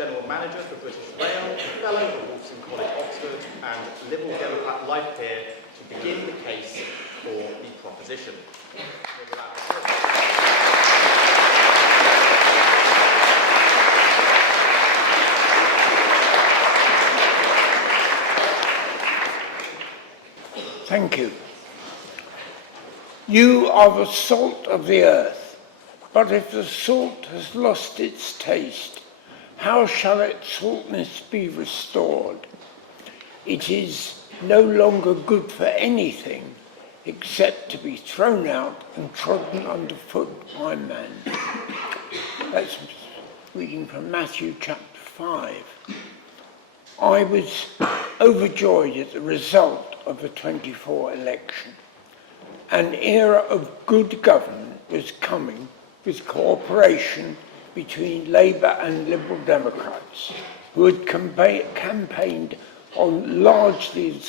General Manager for British Rail, Fellow of Wolfson College, Oxford, and Liberal Democrat Life Peer, to begin the case for the proposition. Thank you. You are the salt of the earth, but if the salt has lost its taste, how shall its saltness be restored? It is no longer good for anything except to be thrown out and trodden underfoot by man. That's reading from Matthew chapter 5. I was overjoyed at the result of the 24 election. An era of good government was coming with cooperation between Labour and Liberal Democrats, who had campaigned on largely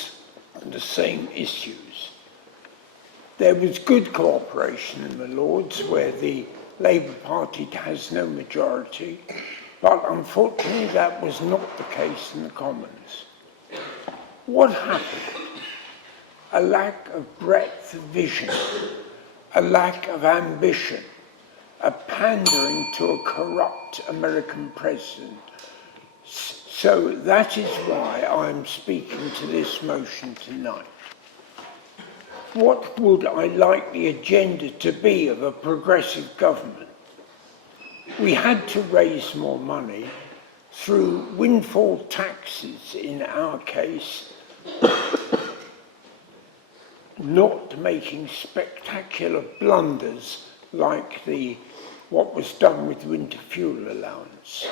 the same issues. There was good cooperation in the Lords, where the Labour Party has no majority, but unfortunately that was not the case in the Commons. What happened? A lack of breadth of vision, a lack of ambition, a pandering to a corrupt American president. So that is why I'm speaking to this motion tonight. What would I like the agenda to be of a progressive government? We had to raise more money through windfall taxes in our case, not making spectacular blunders like what was done with winter fuel allowance.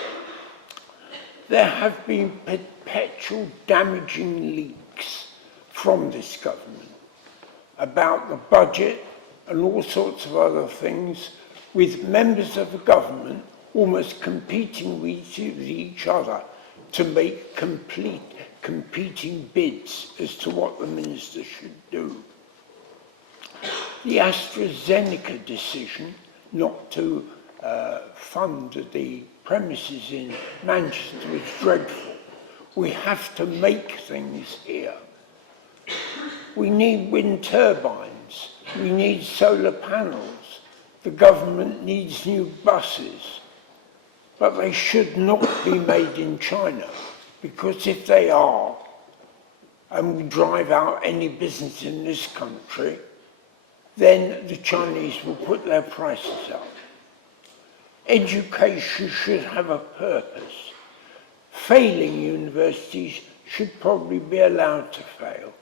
There have been perpetual damaging leaks from this government about the budget and all sorts of other things, with members of the government almost competing with each other to make competing bids as to what the minister should do. The AstraZeneca decision not to fund the premises in Manchester was dreadful. We have to make things here. We need wind turbines. We need solar panels. The government needs new buses. But they should not be made in China, because if they are, and we drive out any business in this country, then the Chinese will put their prices up. Education should have a purpose. Failing universities should probably be allowed to fail,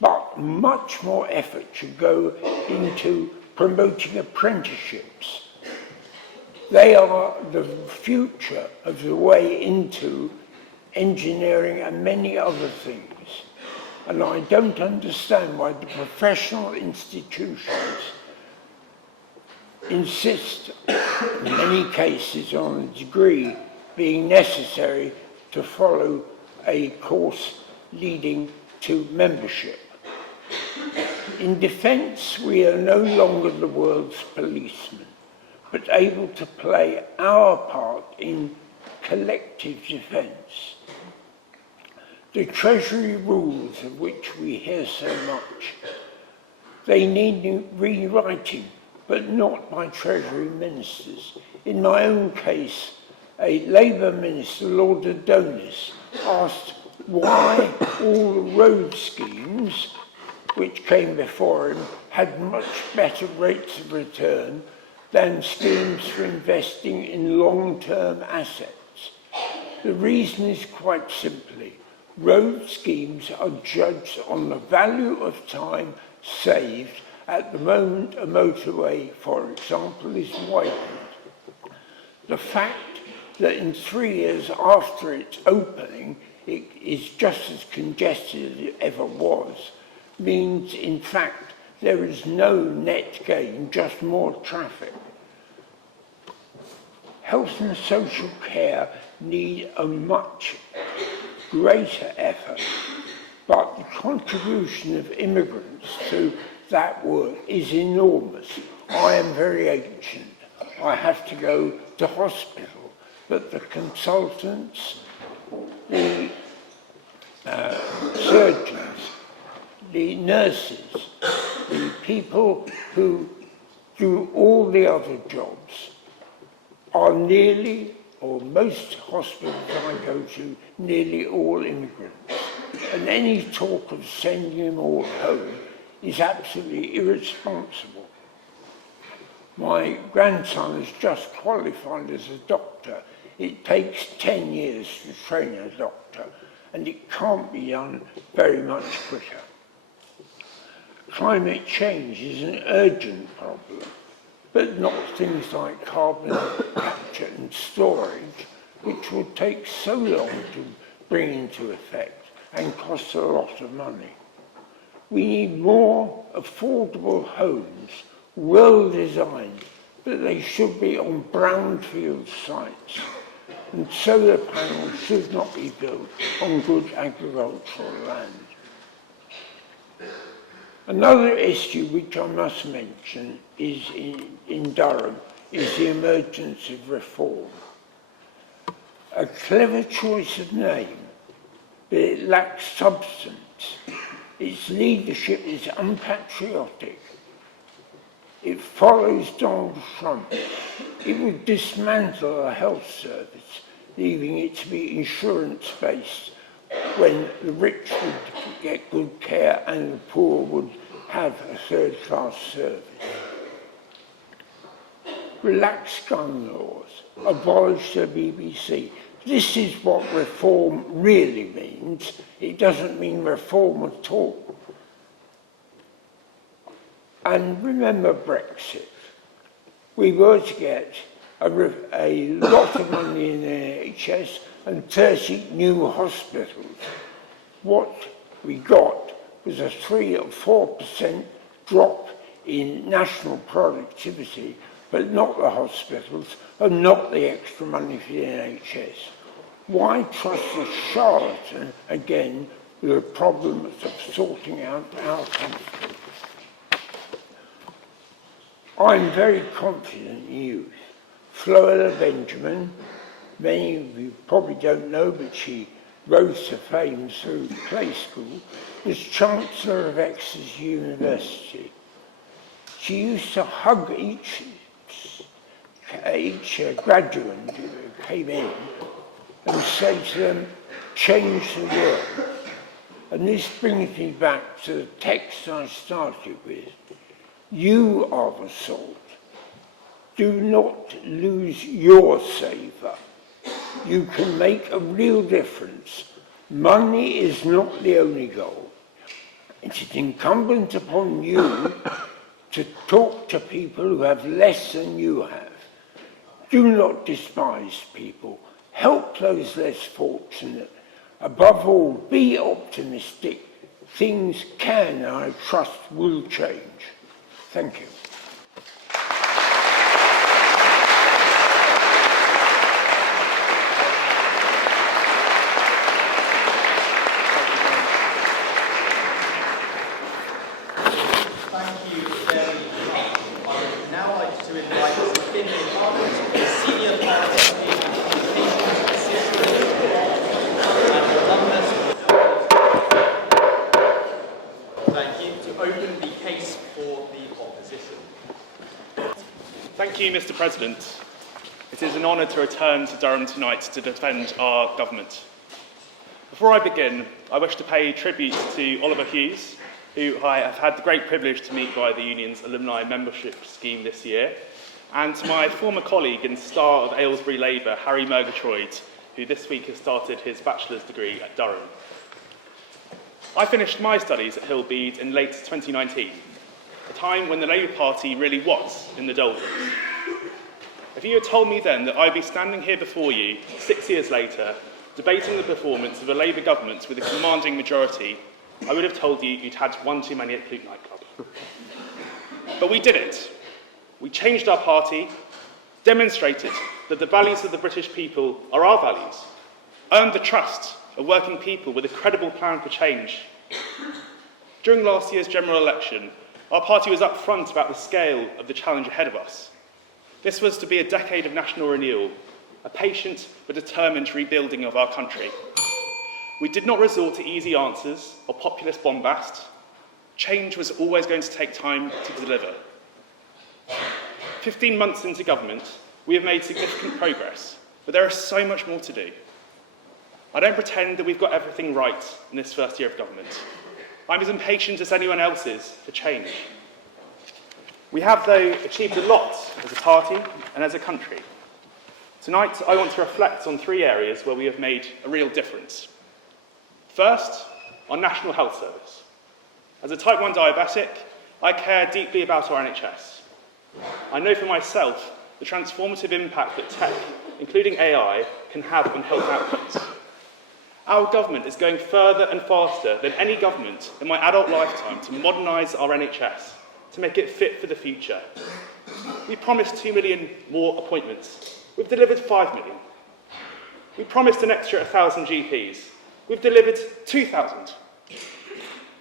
but much more effort should go into promoting apprenticeships. They are the future of the way into engineering and many other things. And I don't understand why the professional institutions insist, in many cases, on a degree being necessary to follow a course leading to membership. In defence, we are no longer the world's policemen, but able to play our part in collective defence. The Treasury rules, of which we hear so much, they need rewriting, but not by Treasury ministers. In my own case, a Labour minister, Lord Adonis, asked why all the road schemes which came before him had much better rates of return than schemes for investing in long-term assets. The reason is quite simply, road schemes are judged on the value of time saved at the moment a motorway, for example, is widened. The fact that in 3 years after its opening, it is just as congested as it ever was, means, in fact, there is no net gain, just more traffic. Health and social care need a much greater effort, but the contribution of immigrants to that work is enormous. I am very ancient. I have to go to hospital. but the consultants, the surgeons, the nurses, the people who do all the other jobs are nearly, or most hospitals I go to, nearly all immigrants. And any talk of sending them all home is absolutely irresponsible. My grandson has just qualified as a doctor. It takes 10 years to train a doctor, and it can't be done very much quicker. Climate change is an urgent problem, but not things like carbon capture and storage, which would take so long to bring into effect and cost a lot of money. We need more affordable homes, well designed, but they should be on brownfield sites, and solar panels should not be built on good agricultural land. Another issue which I must mention is in Durham is the emergence of reform. A clever choice of name, but it lacks substance. Its leadership is unpatriotic. It follows Donald Trump. It would dismantle a health service, leaving it to be insurance-based, when the rich would get good care and the poor would have a third-class service. Relax gun laws, abolish the BBC. This is what reform really means. It doesn't mean reform at all. And remember Brexit. We were to get a lot of money in the NHS and 30 new hospitals. What we got was a 3 or 4% drop in national productivity, but not the hospitals and not the extra money for the NHS. Why trust a charlatan again with a problem of sorting out our country? I'm very confident in youth. Floella Benjamin, many of you probably don't know, but she rose to fame through play school, was Chancellor of Exeter University. She used to hug each graduate who came in and say to them, change the world. And this brings me back to the text I started with. You are the salt. Do not lose your savour. You can make a real difference. Money is not the only goal. It is incumbent upon you to talk to people who have less than you have. Do not despise people. Help those less fortunate. Above all, be optimistic. Things can, I trust, will change. Thank you. Thank you very much. I would now like to invite Finley Harnett, the Senior Parliamentary and Communications Assistant and alumnus. Thank you. To open the case for the opposition. Thank you, Mr. President. It is an honour to return to Durham tonight to defend our government. Before I begin, I wish to pay tribute to Oliver Hughes, who I have had the great privilege to meet via the union's alumni membership scheme this year, and to my former colleague and star of Aylesbury Labour, Harry Murgatroyd, who this week has started his bachelor's degree at Durham. I finished my studies at Hillbead in late 2019, a time when the Labour Party really was in the doldrums. If you had told me then that I'd be standing here before you 6 years later, debating the performance of a Labour government with a commanding majority, I would have told you you'd had one too many at Clute nightclub. But we did it. We changed our party, demonstrated that the values of the British people are our values, earned the trust of working people with a credible plan for change. During last year's general election, our party was upfront about the scale of the challenge ahead of us. This was to be a decade of national renewal, a patient but determined rebuilding of our country. We did not resort to easy answers or populist bombast. Change was always going to take time to deliver. 15 months into government, we have made significant progress, but there is so much more to do. I don't pretend that we've got everything right in this first year of government. I'm as impatient as anyone else is for change. We have, though, achieved a lot as a party and as a country. Tonight, I want to reflect on 3 areas where we have made a real difference. First, our National Health Service. As a type 1 diabetic, I care deeply about our NHS. I know for myself the transformative impact that tech, including AI, can have on health outcomes. Our government is going further and faster than any government in my adult lifetime to modernise our NHS, to make it fit for the future. We promised 2 million more appointments. We've delivered 5 million. We promised an extra 1,000 GPs. We've delivered 2,000.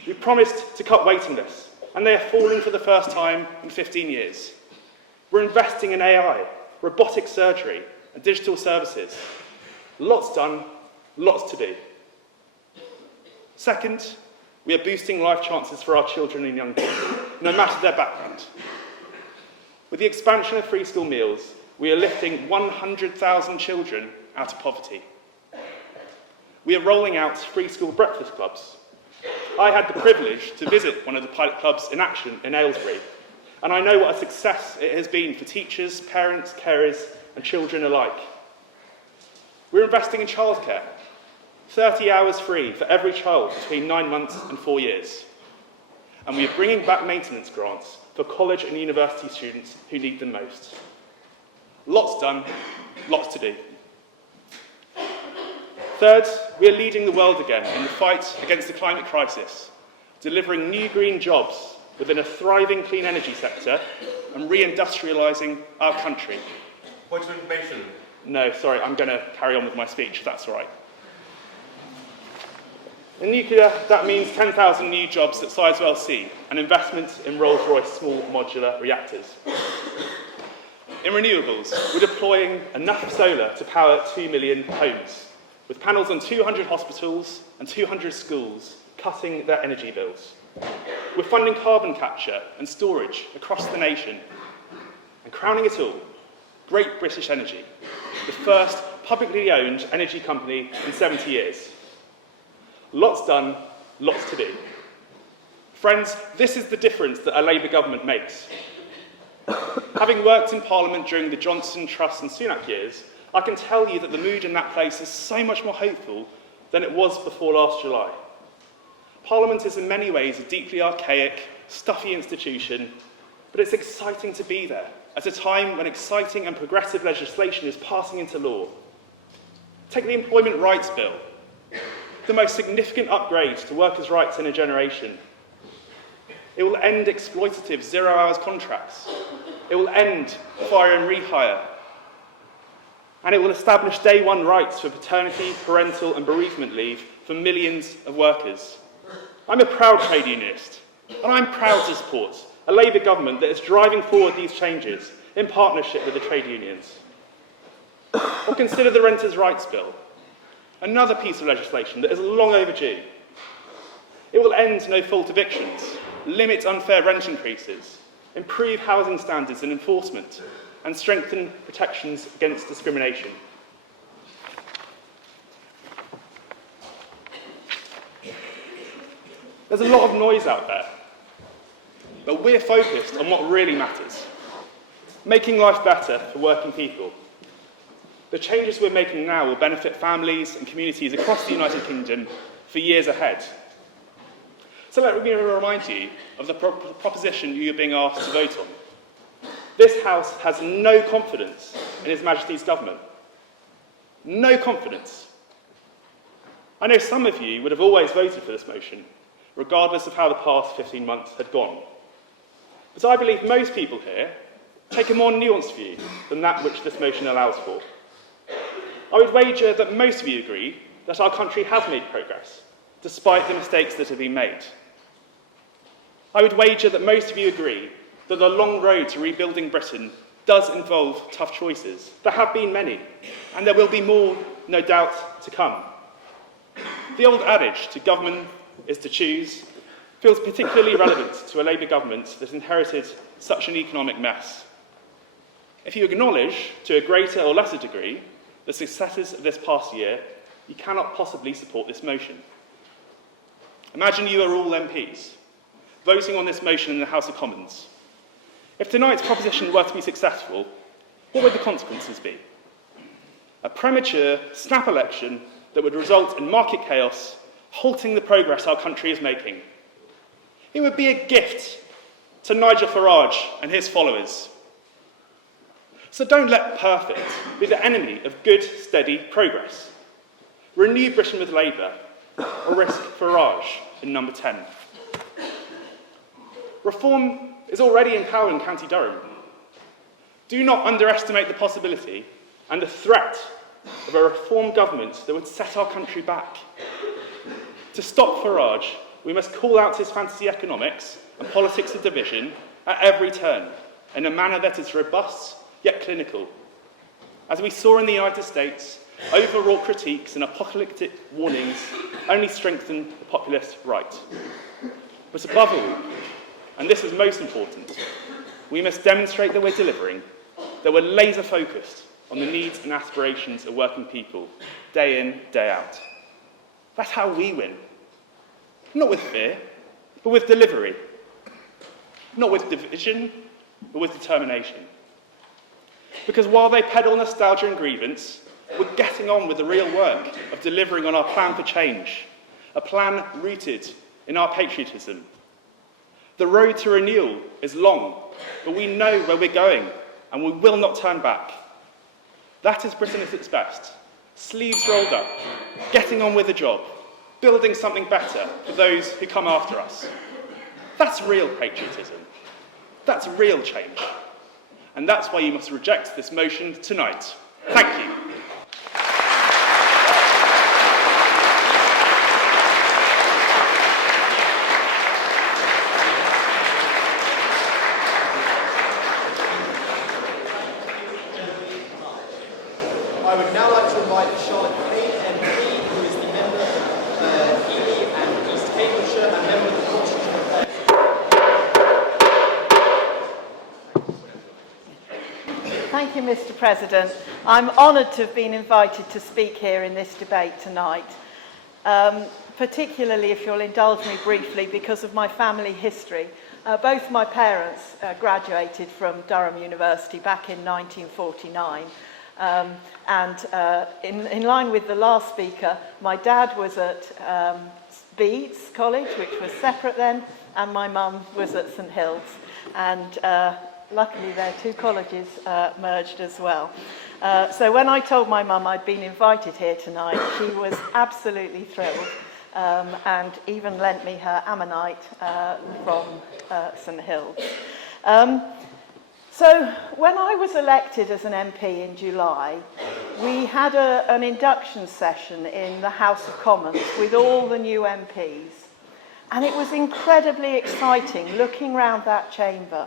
We promised to cut waiting lists, and they are falling for the first time in 15 years. We're investing in AI, robotic surgery, and digital services. Lots done, lots to do. Second, we are boosting life chances for our children and young people, no matter their background. With the expansion of free school meals, we are lifting 100,000 children out of poverty. We are rolling out free school breakfast clubs. I had the privilege to visit one of the pilot clubs in action in Aylesbury, and I know what a success it has been for teachers, parents, carers, and children alike. We're investing in childcare, 30 hours free for every child between 9 months and 4 years. And we are bringing back maintenance grants for college and university students who need them most. Lots done, lots to do. Third, we are leading the world again in the fight against the climate crisis, delivering new green jobs within a thriving clean energy sector and reindustrialising our country. Point of information. No, sorry, I'm going to carry on with my speech, if that's all right. In nuclear, that means 10,000 new jobs at Sizewell C and investment in Rolls-Royce small modular reactors. In renewables, we're deploying enough solar to power 2 million homes, with panels on 200 hospitals and 200 schools, cutting their energy bills. We're funding carbon capture and storage across the nation. And crowning it all, Great British Energy, the first publicly owned energy company in 70 years. Lots done, lots to do. Friends, this is the difference that a Labour government makes. Having worked in Parliament during the Johnson, Truss and Sunak years, I can tell you that the mood in that place is so much more hopeful than it was before last July. Parliament is in many ways a deeply archaic, stuffy institution, but it's exciting to be there at a time when exciting and progressive legislation is passing into law. Take the Employment Rights Bill, the most significant upgrade to workers' rights in a generation. It will end exploitative zero-hours contracts. It will end fire and rehire. And it will establish day one rights for paternity, parental and bereavement leave for millions of workers. I'm a proud trade unionist, and I'm proud to support a Labour government that is driving forward these changes in partnership with the trade unions. Or consider the Renters' Rights Bill, another piece of legislation that is long overdue. It will end no-fault evictions, limit unfair rent increases, improve housing standards and enforcement, and strengthen protections against discrimination. There's a lot of noise out there, but we're focused on what really matters, making life better for working people. The changes we're making now will benefit families and communities across the United Kingdom for years ahead. So let me remind you of the proposition you're being asked to vote on. This House has no confidence in His Majesty's government. No confidence. I know some of you would have always voted for this motion, regardless of how the past 15 months had gone. But I believe most people here take a more nuanced view than that which this motion allows for. I would wager that most of you agree that our country has made progress, despite the mistakes that have been made. I would wager that most of you agree that the long road to rebuilding Britain does involve tough choices. There have been many, and there will be more, no doubt, to come. The old adage, to govern is to choose, feels particularly relevant to a Labour government that inherited such an economic mess. If you acknowledge, to a greater or lesser degree, the successes of this past year, you cannot possibly support this motion. Imagine you are all MPs, voting on this motion in the House of Commons. If tonight's proposition were to be successful, what would the consequences be? A premature, snap election that would result in market chaos, halting the progress our country is making. It would be a gift to Nigel Farage and his followers. So don't let perfect be the enemy of good, steady progress. Renew Britain with Labour, or risk Farage in number 10. Reform is already in power in County Durham. Do not underestimate the possibility and the threat of a reform government that would set our country back. To stop Farage, we must call out his fantasy economics and politics of division at every turn in a manner that is robust yet clinical. As we saw in the United States, overwrought critiques and apocalyptic warnings only strengthen the populist right. But above all, and this is most important, we must demonstrate that we're delivering, that we're laser-focused on the needs and aspirations of working people, day in, day out. That's how we win. Not with fear, but with delivery. Not with division, but with determination. Because while they peddle nostalgia and grievance, we're getting on with the real work of delivering on our plan for change, a plan rooted in our patriotism. The road to renewal is long, but we know where we're going, and we will not turn back. That is Britain at its best. Sleeves rolled up, getting on with the job, building something better for those who come after us. That's real patriotism. That's real change. And that's why you must reject this motion tonight. Thank you. I would now like to invite Charlotte Cain, MP, who is the member of Ealing and East Cambridgeshire and member of the Oxfordshire Thank you, Mr. President. I'm honoured to have been invited to speak here in this debate tonight, particularly, if you'll indulge me briefly, because of my family history. Both my parents graduated from Durham University back in 1949. In line with the last speaker, my dad was at Bede's College, which was separate then, and my mum was at St Hills. And luckily, their two colleges merged as well. So when I told my mum I'd been invited here tonight, she was absolutely thrilled and even lent me her Ammonite from St Hills. So when I was elected as an MP in July, we had an induction session in the House of Commons with all the new MPs. And it was incredibly exciting looking round that chamber,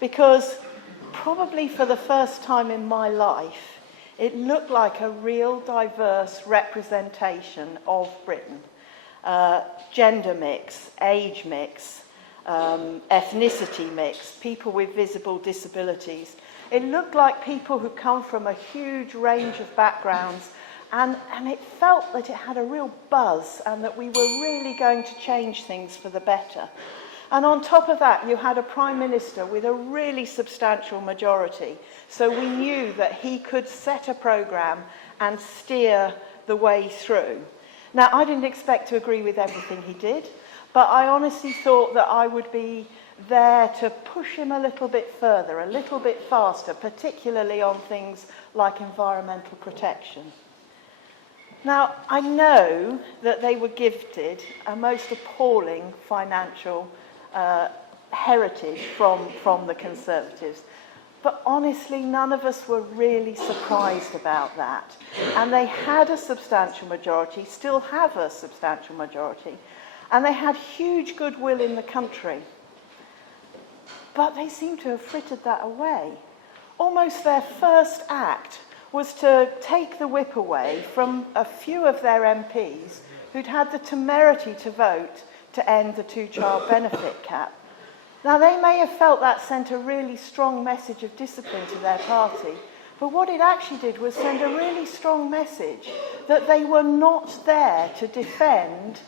because probably for the first time in my life, it looked like a real diverse representation of Britain. Gender mix, age mix, ethnicity mix, people with visible disabilities. It looked like people who come from a huge range of backgrounds, and it felt that it had a real buzz and that we were really going to change things for the better. And on top of that, you had a Prime Minister with a really substantial majority, so we knew that he could set a programme and steer the way through. Now, I didn't expect to agree with everything he did, but I honestly thought that I would be there to push him a little bit further, a little bit faster, particularly on things like environmental protection. Now, I know that they were gifted a most appalling financial heritage from the Conservatives, but honestly, none of us were really surprised about that. And they had a substantial majority, still have a substantial majority, and they had huge goodwill in the country. But they seem to have frittered that away. almost their first act was to take the whip away from a few of their MPs who'd had the temerity to vote to end the two-child benefit cap. Now, they may have felt that sent a really strong message of discipline to their party, but what it actually did was send a really strong message that they were not there to defend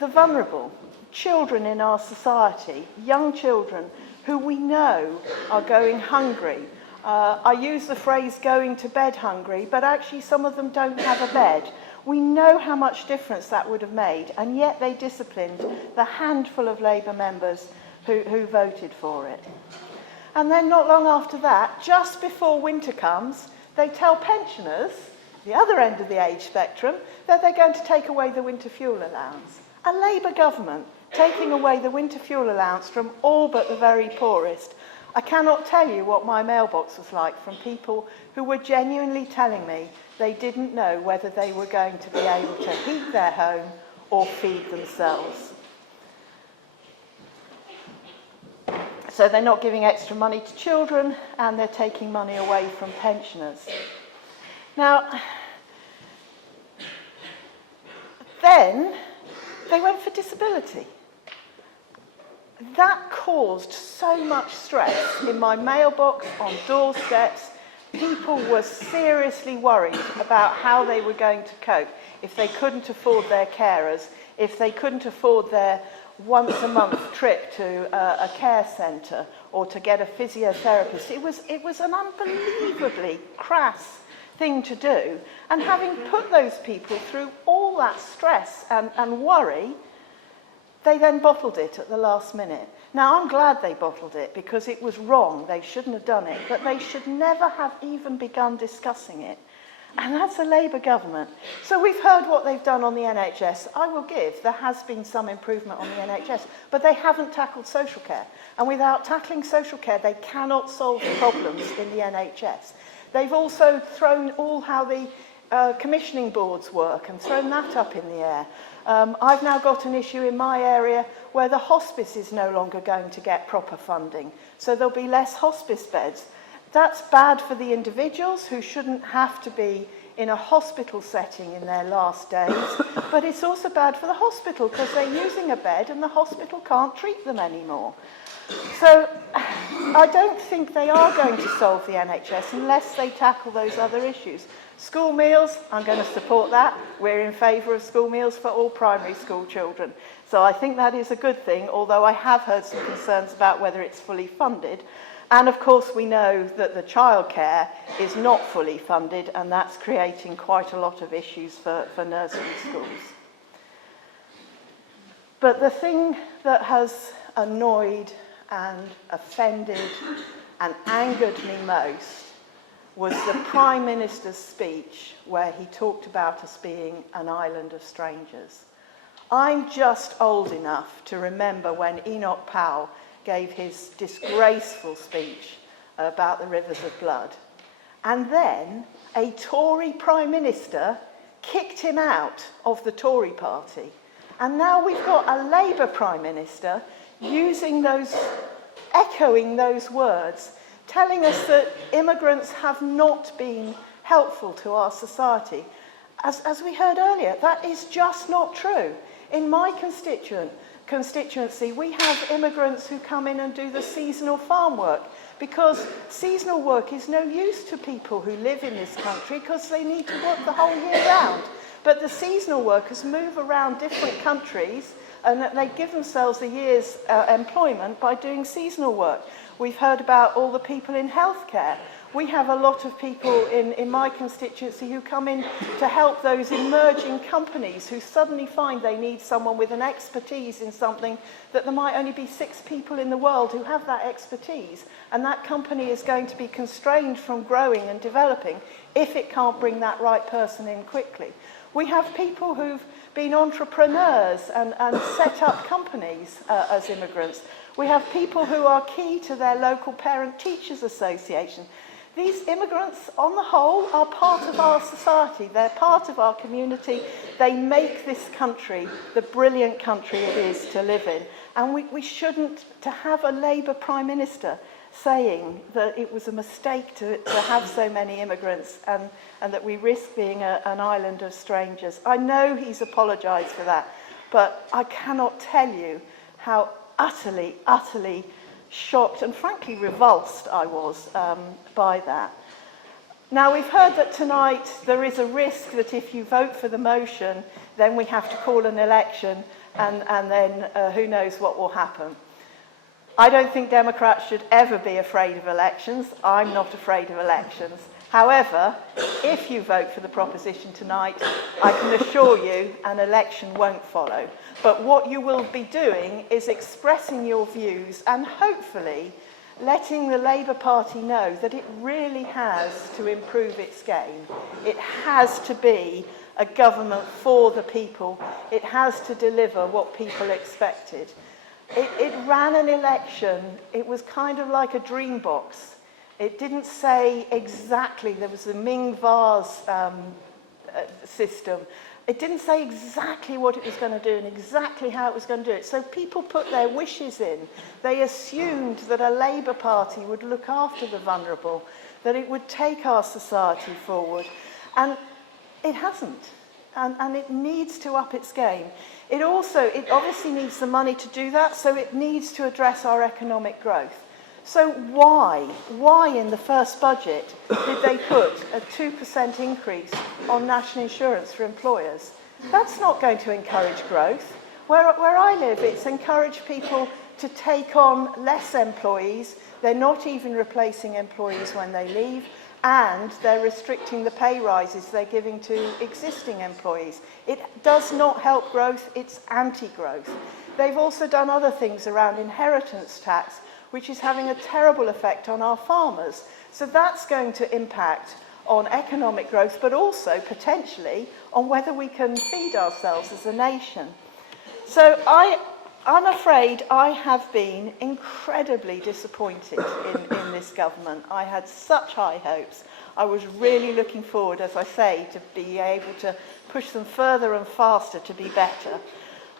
the vulnerable, children in our society, young children who we know are going hungry. I use the phrase going to bed hungry, but actually some of them don't have a bed. We know how much difference that would have made, and yet they disciplined the handful of Labour members who voted for it. And then not long after that, just before winter comes, they tell pensioners, the other end of the age spectrum, that they're going to take away the winter fuel allowance. A Labour government taking away the winter fuel allowance from all but the very poorest. I cannot tell you what my mailbox was like from people who were genuinely telling me they didn't know whether they were going to be able to heat their home or feed themselves. So they're not giving extra money to children, and they're taking money away from pensioners. Now, then they went for disability. That caused so much stress in my mailbox, on doorsteps. People were seriously worried about how they were going to cope if they couldn't afford their carers, if they couldn't afford their once-a-month trip to a care centre or to get a physiotherapist. It was an unbelievably crass thing to do. And having put those people through all that stress and worry, they then bottled it at the last minute. Now, I'm glad they bottled it because it was wrong. They shouldn't have done it. But they should never have even begun discussing it. And that's a Labour government. So we've heard what they've done on the NHS. I will give, there has been some improvement on the NHS, but they haven't tackled social care. And without tackling social care, they cannot solve the problems in the NHS. They've also thrown all how the commissioning boards work and thrown that up in the air. I've now got an issue in my area where the hospice is no longer going to get proper funding. So there'll be less hospice beds. That's bad for the individuals who shouldn't have to be in a hospital setting in their last days, but it's also bad for the hospital because they're using a bed and the hospital can't treat them anymore. So I don't think they are going to solve the NHS unless they tackle those other issues. School meals, I'm going to support that. We're in favour of school meals for all primary school children. So I think that is a good thing, although I have heard some concerns about whether it's fully funded. And of course we know that the childcare is not fully funded, and that's creating quite a lot of issues for nursery schools. But the thing that has annoyed and offended and angered me most was the Prime Minister's speech where he talked about us being an island of strangers. I'm just old enough to remember when Enoch Powell gave his disgraceful speech about the rivers of blood. And then a Tory Prime Minister kicked him out of the Tory party. And now we've got a Labour Prime Minister echoing those words, telling us that immigrants have not been helpful to our society. As we heard earlier, that is just not true. In my constituency, we have immigrants who come in and do the seasonal farm work, because seasonal work is no use to people who live in this country because they need to work the whole year round. But the seasonal workers move around different countries and they give themselves a year's employment by doing seasonal work. We've heard about all the people in healthcare. We have a lot of people in my constituency who come in to help those emerging companies who suddenly find they need someone with an expertise in something that there might only be 6 people in the world who have that expertise. And that company is going to be constrained from growing and developing if it can't bring that right person in quickly. We have people who've been entrepreneurs and set up companies as immigrants. We have people who are key to their local parent-teachers association. These immigrants, on the whole, are part of our society. They're part of our community. They make this country the brilliant country it is to live in. And we shouldn't, to have a Labour Prime Minister saying that it was a mistake to have so many immigrants and that we risk being an island of strangers. I know he's apologised for that, but I cannot tell you how utterly, utterly shocked and frankly repulsed I was by that. Now, we've heard that tonight there is a risk that if you vote for the motion, then we have to call an election and then who knows what will happen. I don't think Democrats should ever be afraid of elections. I'm not afraid of elections. However, if you vote for the proposition tonight, I can assure you an election won't follow. But what you will be doing is expressing your views and hopefully letting the Labour Party know that it really has to improve its game. It has to be a government for the people. It has to deliver what people expected. It ran an election, it was kind of like a dream box. It didn't say exactly, there was the Ming vase system. It didn't say exactly what it was going to do and exactly how it was going to do it. So people put their wishes in. They assumed that a Labour Party would look after the vulnerable, that it would take our society forward. And it hasn't. And it needs to up its game. It obviously needs the money to do that, so it needs to address our economic growth. So why in the first budget did they put a 2% increase on national insurance for employers? That's not going to encourage growth. Where I live, it's encouraged people to take on less employees. They're not even replacing employees when they leave, and they're restricting the pay rises they're giving to existing employees. It does not help growth, it's anti-growth. They've also done other things around inheritance tax, which is having a terrible effect on our farmers. So that's going to impact on economic growth, but also potentially on whether we can feed ourselves as a nation. So I'm afraid I have been incredibly disappointed in this government. I had such high hopes. I was really looking forward, as I say, to be able to push them further and faster to be better.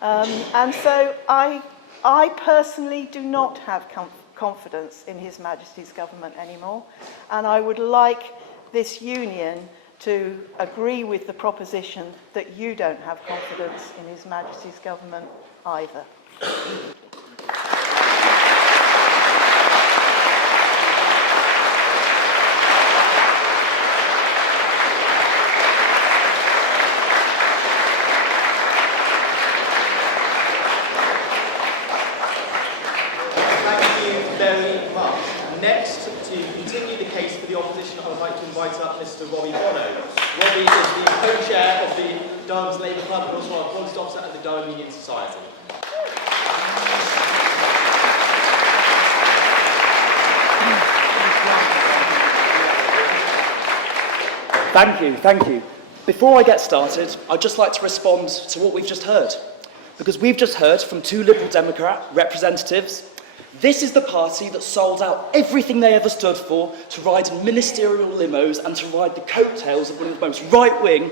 And so I personally do not have confidence in His Majesty's government anymore, and I would like this union to agree with the proposition that you don't have confidence in His Majesty's government either. Next, to continue the case for the opposition, I would like to invite up Mr. Robbie Bono. Robbie is the co-chair of the Durham's Labour Club and also our policy officer at the Durham Union Society. Thank you. Before I get started, I'd just like to respond to what we've just heard. Because we've just heard from two Liberal Democrat representatives. This is the party that sold out everything they ever stood for to ride in ministerial limos and to ride the coattails of one of the most right-wing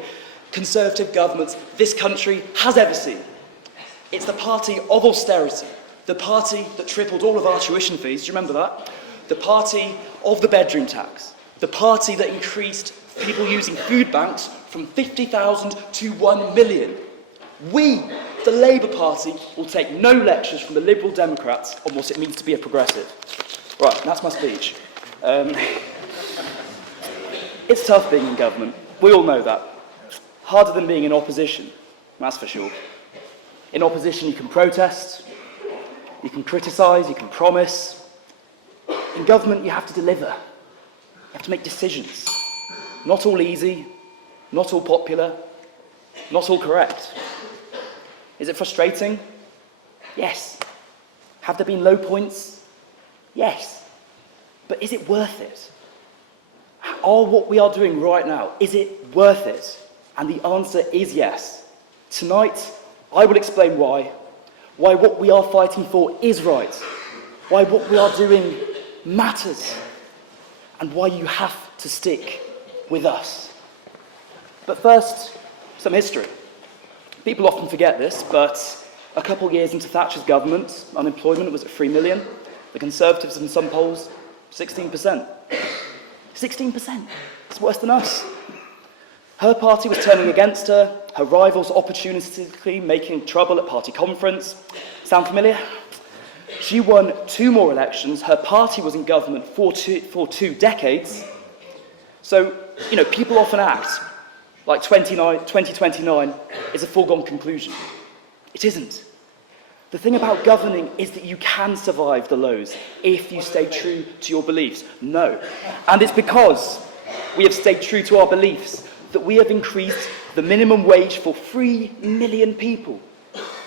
Conservative governments this country has ever seen. It's the party of austerity, the party that tripled all of our tuition fees, do you remember that? The party of the bedroom tax, the party that increased people using food banks from 50,000 to 1 million. We, the Labour Party, will take no lectures from the Liberal Democrats on what it means to be a progressive. Right, that's my speech. It's tough being in government. We all know that. Harder than being in opposition, that's for sure. In opposition, you can protest, you can criticise, you can promise. In government, you have to deliver. You have to make decisions. Not all easy, not all popular, not all correct. Is it frustrating? Yes. Have there been low points? Yes. But is it worth it? Are what we are doing right now, is it worth it? And the answer is yes. Tonight, I will explain why what we are fighting for is right, why what we are doing matters, and why you have to stick with us. But first, some history. People often forget this, but a couple of years into Thatcher's government, unemployment was at 3 million. The Conservatives in some polls 16%. 16%. It's worse than us. Her party was turning against her, her rivals opportunistically making trouble at party conference. Sound familiar? She won 2 more elections. Her party was in government for two decades. So, people often act like 2029 is a foregone conclusion. It isn't. The thing about governing is that you can survive the lows if you stay true to your beliefs. No. And it's because we have stayed true to our beliefs that we have increased the minimum wage for 3 million people.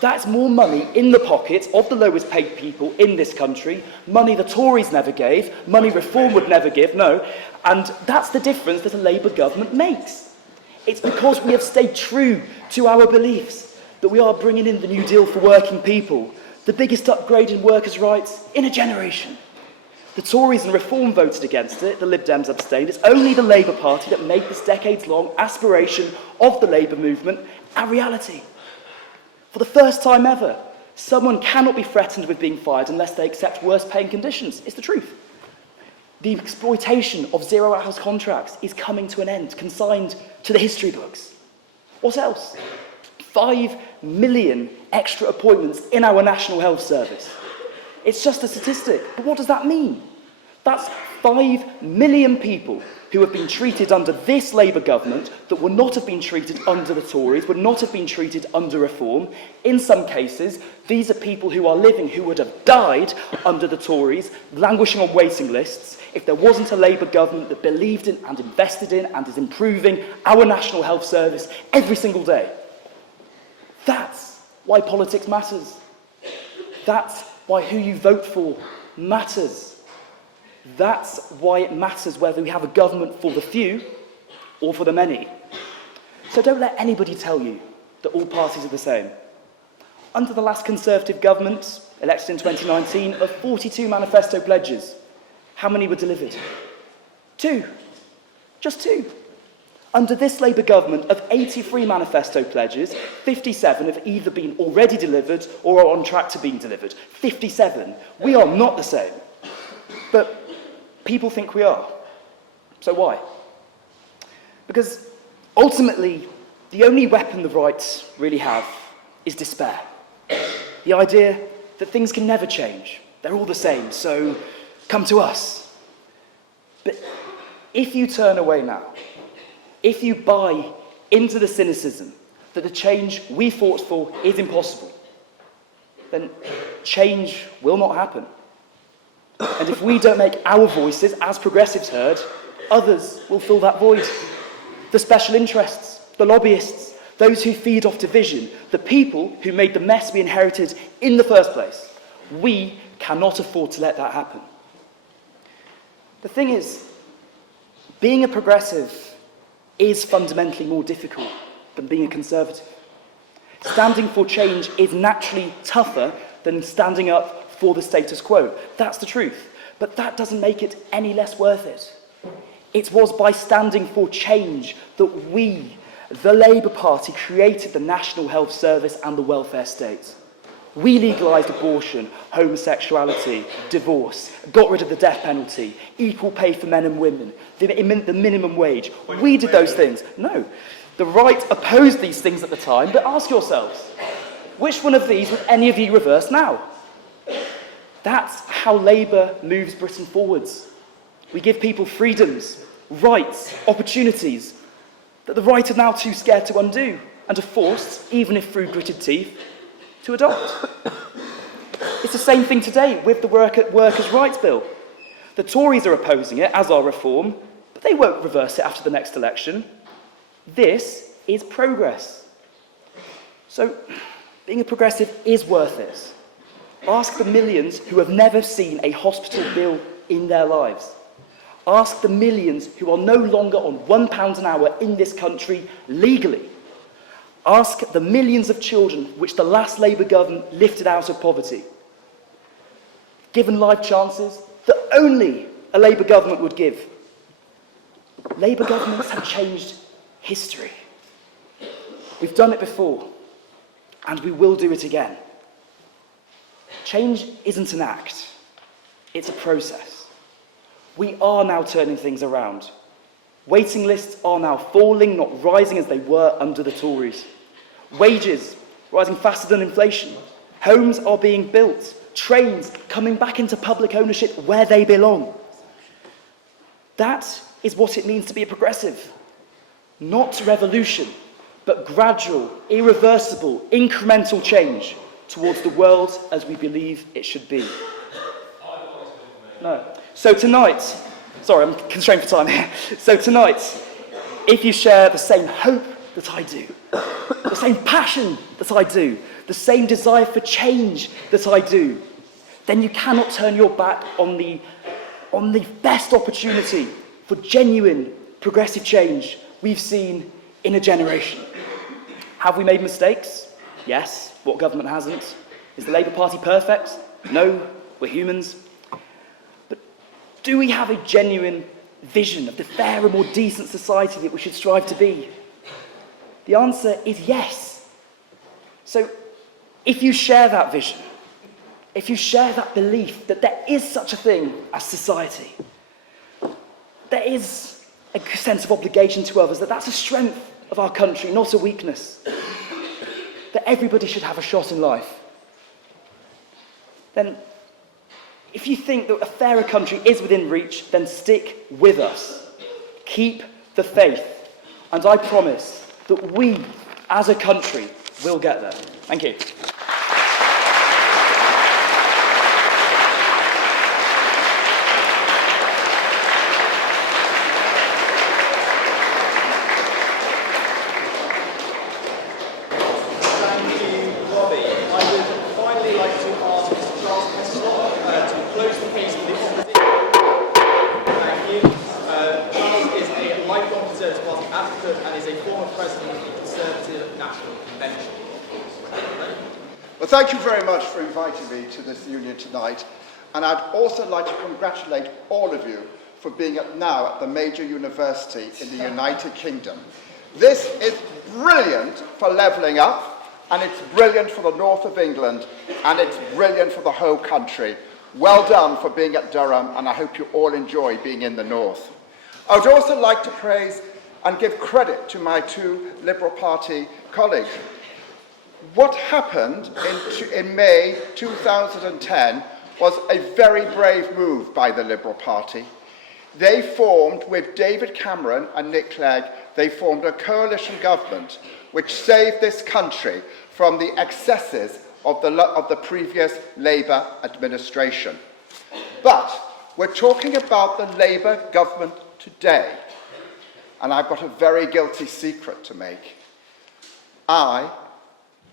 That's more money in the pockets of the lowest paid people in this country, money the Tories never gave, money Reform would never give, no. And that's the difference that a Labour government makes. It's because we have stayed true to our beliefs that we are bringing in the New Deal for working people, the biggest upgrade in workers' rights in a generation. The Tories and Reform voted against it, the Lib Dems abstained. It's only the Labour Party that made this decades-long aspiration of the Labour movement a reality. For the first time ever, someone cannot be threatened with being fired unless they accept worse paying conditions. It's the truth. The exploitation of zero-hours contracts is coming to an end, consigned to the history books. What else? 5 million extra appointments in our National Health Service. It's just a statistic, but what does that mean? That's 5 million people who have been treated under this Labour government that would not have been treated under the Tories, would not have been treated under Reform. In some cases, these are people who are living, who would have died under the Tories, languishing on waiting lists, if there wasn't a Labour government that believed in and invested in and is improving our National Health Service every single day. That's why politics matters. That's why who you vote for matters. That's why it matters whether we have a government for the few or for the many. So don't let anybody tell you that all parties are the same. Under the last Conservative government, elected in 2019, of 42 manifesto pledges, how many were delivered? 2. Just 2. Under this Labour government, of 83 manifesto pledges, 57 have either been already delivered or are on track to being delivered. 57. We are not the same. But people think we are. So why? Because ultimately, the only weapon the right really have is despair. The idea that things can never change. They're all the same, so come to us. But if you turn away now, if you buy into the cynicism that the change we fought for is impossible, then change will not happen. And if we don't make our voices as progressives heard, others will fill that void. The special interests, the lobbyists, those who feed off division, the people who made the mess we inherited in the first place. We cannot afford to let that happen. The thing is, being a progressive is fundamentally more difficult than being a conservative. Standing for change is naturally tougher than standing up for the status quo. That's the truth. But that doesn't make it any less worth it. It was by standing for change that we, the Labour Party, created the National Health Service and the welfare state. We legalised abortion, homosexuality, divorce, got rid of the death penalty, equal pay for men and women, the minimum wage. We did those things. No. The right opposed these things at the time, but ask yourselves, which one of these would any of you reverse now? That's how Labour moves Britain forwards. We give people freedoms, rights, opportunities that the right are now too scared to undo and are forced, even if through gritted teeth, to adopt. It's the same thing today with the Workers' Rights Bill. The Tories are opposing it, as are Reform, but they won't reverse it after the next election. This is progress. So, being a progressive is worth it. Ask the millions who have never seen a hospital bill in their lives. Ask the millions who are no longer on £1 an hour in this country legally. Ask the millions of children which the last Labour government lifted out of poverty. Given life chances that only a Labour government would give. Labour governments have changed history. We've done it before, and we will do it again. Change isn't an act, it's a process. We are now turning things around. Waiting lists are now falling, not rising as they were under the Tories. Wages rising faster than inflation. Homes are being built. Trains coming back into public ownership where they belong. That is what it means to be a progressive. Not revolution, but gradual, irreversible, incremental change towards the world as we believe it should be. No. So tonight, sorry, I'm constrained for time here. So tonight, if you share the same hope that I do, the same passion that I do, the same desire for change that I do, then you cannot turn your back on the best opportunity for genuine progressive change we've seen in a generation. Have we made mistakes? Yes. What government hasn't? Is the Labour Party perfect? No. We're humans. But do we have a genuine vision of the fairer, more decent society that we should strive to be? The answer is yes. So, if you share that vision, if you share that belief that there is such a thing as society, there is a sense of obligation to others, that's a strength of our country, not a weakness, that everybody should have a shot in life, then if you think that a fairer country is within reach, then stick with us. Keep the faith. And I promise that we, as a country, will get there. Thank you. Thank you, Robbie. I would finally like to ask Mr. Charles Heslop to close the case for the opposition. Thank you. Charles is a lifelong Conservative Party advocate and is a former president of the Conservative National Convention. Well, thank you very much for inviting me to this union tonight. And I'd also like to congratulate all of you for being now at the major university in the United Kingdom. This is brilliant for levelling up, and it's brilliant for the north of England, and it's brilliant for the whole country. Well done for being at Durham, and I hope you all enjoy being in the north. I would also like to praise and give credit to my two Liberal Party colleagues. What happened in May 2010 was a very brave move by the Liberal Party. They formed, with David Cameron and Nick Clegg, they formed a coalition government which saved this country from the excesses of the previous Labour administration. But we're talking about the Labour government today, and I've got a very guilty secret to make. I,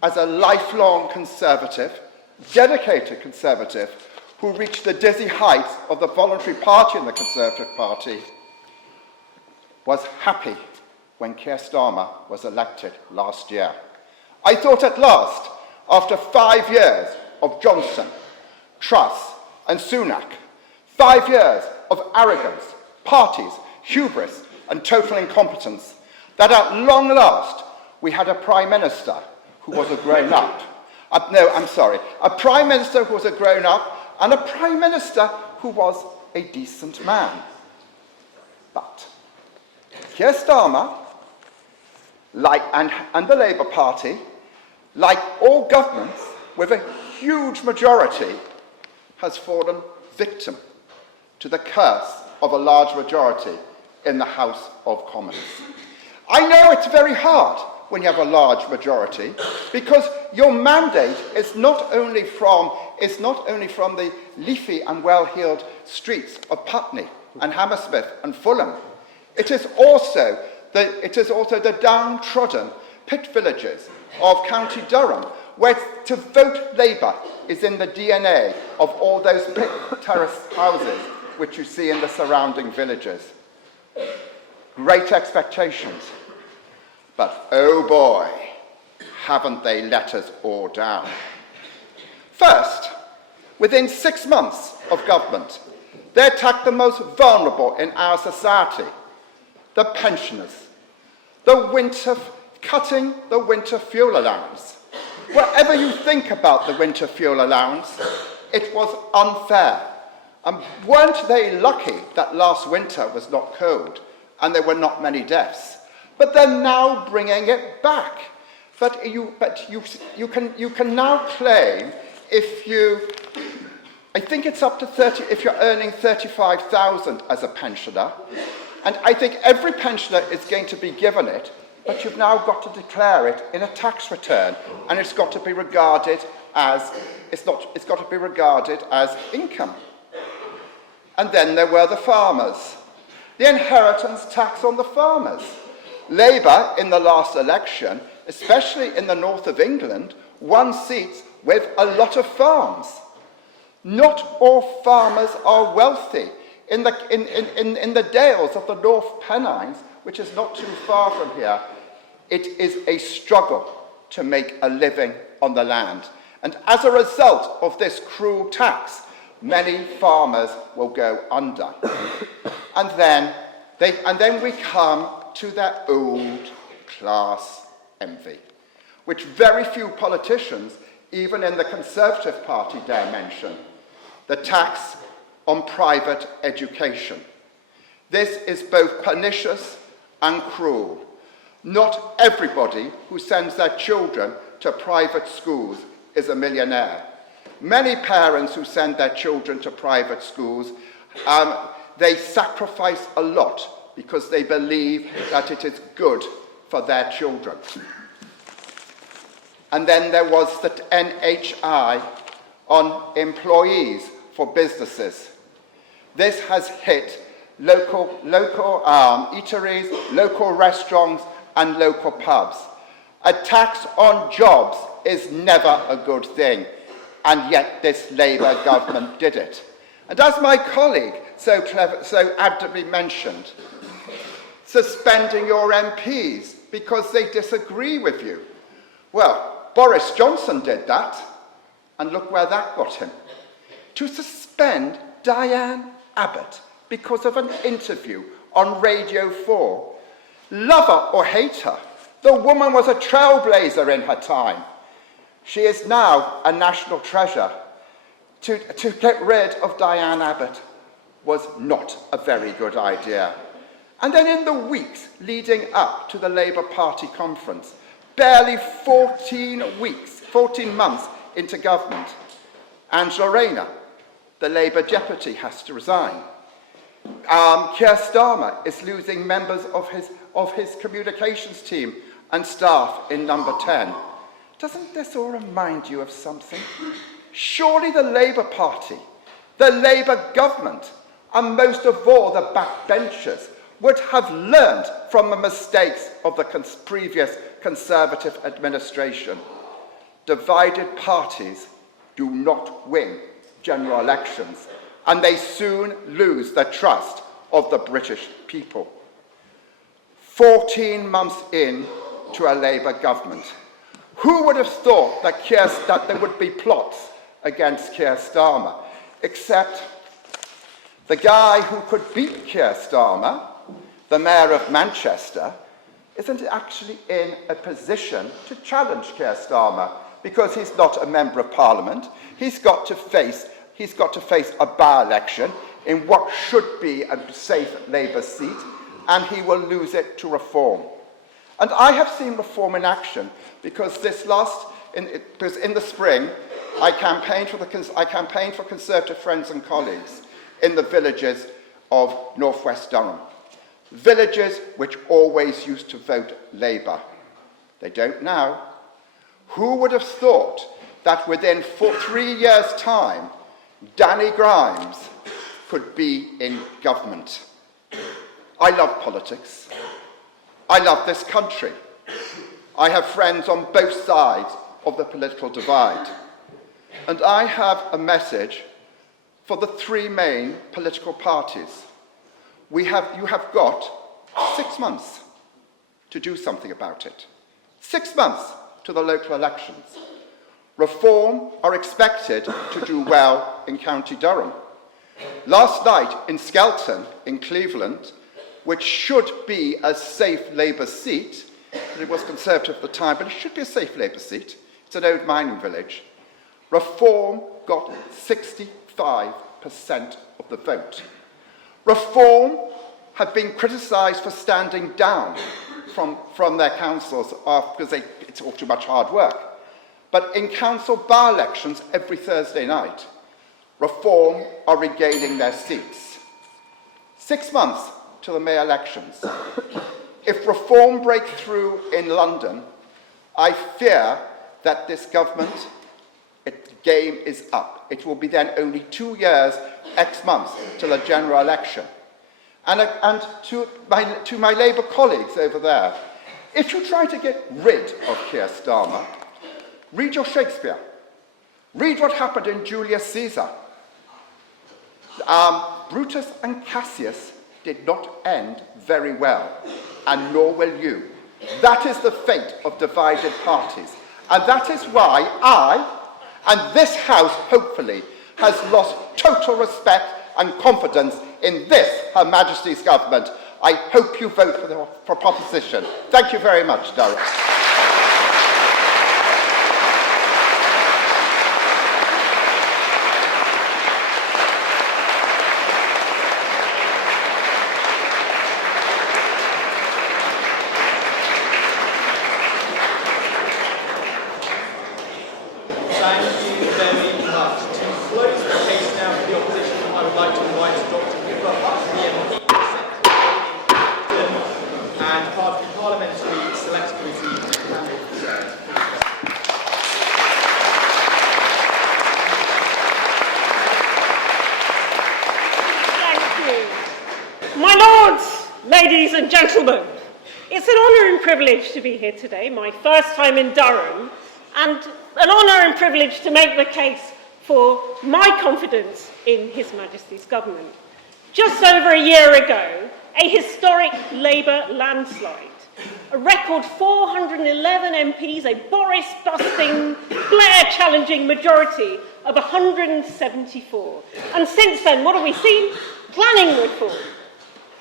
as a lifelong Conservative, dedicated Conservative, who reached the dizzy heights of the voluntary party in the Conservative Party, was happy when Keir Starmer was elected last year. I thought at last, after 5 years of Johnson, Truss and Sunak, 5 years of arrogance, parties, hubris and total incompetence, that at long last we had a Prime Minister who was a grown-up. A Prime Minister who was a grown-up and a Prime Minister who was a decent man. But Keir Starmer, and the Labour Party, like all governments with a huge majority, has fallen victim to the curse of a large majority in the House of Commons. I know it's very hard when you have a large majority, because your mandate is not only from the leafy and well-heeled streets of Putney and Hammersmith and Fulham. It is also the downtrodden pit villages of County Durham, where to vote Labour is in the DNA of all those pit terrace houses which you see in the surrounding villages. Great expectations. But oh boy, haven't they let us all down. First, within 6 months of government, they attacked the most vulnerable in our society, the pensioners, cutting the winter fuel allowance. Whatever you think about the winter fuel allowance, it was unfair Weren't they lucky that last winter was not cold and there were not many deaths? But they're now bringing it back. But you can now claim I think it's up to 30, if you're earning 35,000 as a pensioner, and I think every pensioner is going to be given it, but you've now got to declare it in a tax return, and it's got to be regarded as income. And then there were the farmers. The inheritance tax on the farmers. Labour, in the last election, especially in the north of England, won seats with a lot of farms. Not all farmers are wealthy. In the dales of the North Pennines, which is not too far from here, it is a struggle to make a living on the land. And as a result of this cruel tax, many farmers will go under. And then we come to their old class envy, which very few politicians, even in the Conservative Party, dare mention: the tax on private education. This is both pernicious and cruel. Not everybody who sends their children to private schools is a millionaire. Many parents who send their children to private schools, they sacrifice a lot because they believe that it is good for their children. And then there was the NHI on employees for businesses. This has hit local eateries, local restaurants, and local pubs. A tax on jobs is never a good thing, and yet this Labour government did it. And as my colleague so admirably mentioned, suspending your MPs because they disagree with you. Well, Boris Johnson did that, and look where that got him. To suspend Diane Abbott because of an interview on Radio 4. Love her or hate her, the woman was a trailblazer in her time. She is now a national treasure. To get rid of Diane Abbott was not a very good idea. And then in the weeks leading up to the Labour Party conference, barely 14 months into government, Angela Rayner, the Labour deputy, has to resign. Keir Starmer is losing members of his communications team and staff in number 10. Doesn't this all remind you of something? Surely the Labour Party, the Labour government, and most of all the backbenchers would have learned from the mistakes of the previous Conservative administration. Divided parties do not win general elections, and they soon lose the trust of the British people. 14 months in to a Labour government. Who would have thought that there would be plots against Keir Starmer, except the guy who could beat Keir Starmer, the Mayor of Manchester, isn't actually in a position to challenge Keir Starmer because he's not a member of Parliament. He's got to face a by-election in what should be a safe Labour seat, and he will lose it to Reform. And I have seen Reform in action because in the spring I campaigned for Conservative friends and colleagues in the villages of northwest Durham. Villages which always used to vote Labour. They don't now. Who would have thought that within 3 years' time, Danny Grimes could be in government? I love politics. I love this country. I have friends on both sides of the political divide. And I have a message for the three main political parties. You have got 6 months to do something about it. 6 months to the local elections. Reform are expected to do well in County Durham. Last night in Skelton, in Cleveland, which should be a safe Labour seat, but it was Conservative at the time, but it should be a safe Labour seat. It's an old mining village. Reform got 65 of the vote. Reform have been criticised for standing down from their councils because it's all too much hard work. But in council by-elections every Thursday night, Reform are regaining their seats. 6 months to the May elections. If Reform break through in London, I fear that this government, its game is up. It will be then only 2 years, X months, till the general election. And to my Labour colleagues over there, if you try to get rid of Keir Starmer, read your Shakespeare. Read what happened in Julius Caesar. Brutus and Cassius did not end very well, and nor will you. That is the fate of divided parties. And that is why I, and this House, hopefully, has lost total respect and confidence in this, Her Majesty's government. I hope you vote for proposition. Thank you very much, Durham. Thank you very much. To close the case now for the opposition, I would like to invite Dr. Rupa up to the MP and part of the Parliamentary Select Committee in Cambridgeshire. Thank you. My lords, ladies and gentlemen, it's an honour and privilege to be here today, my first time in Durham, and an honour and privilege to make the case for my confidence in His Majesty's government. Just over a year ago, a historic Labour landslide, a record 411 MPs, a Boris-busting, Blair-challenging majority of 174. And since then, what have we seen? Planning reform.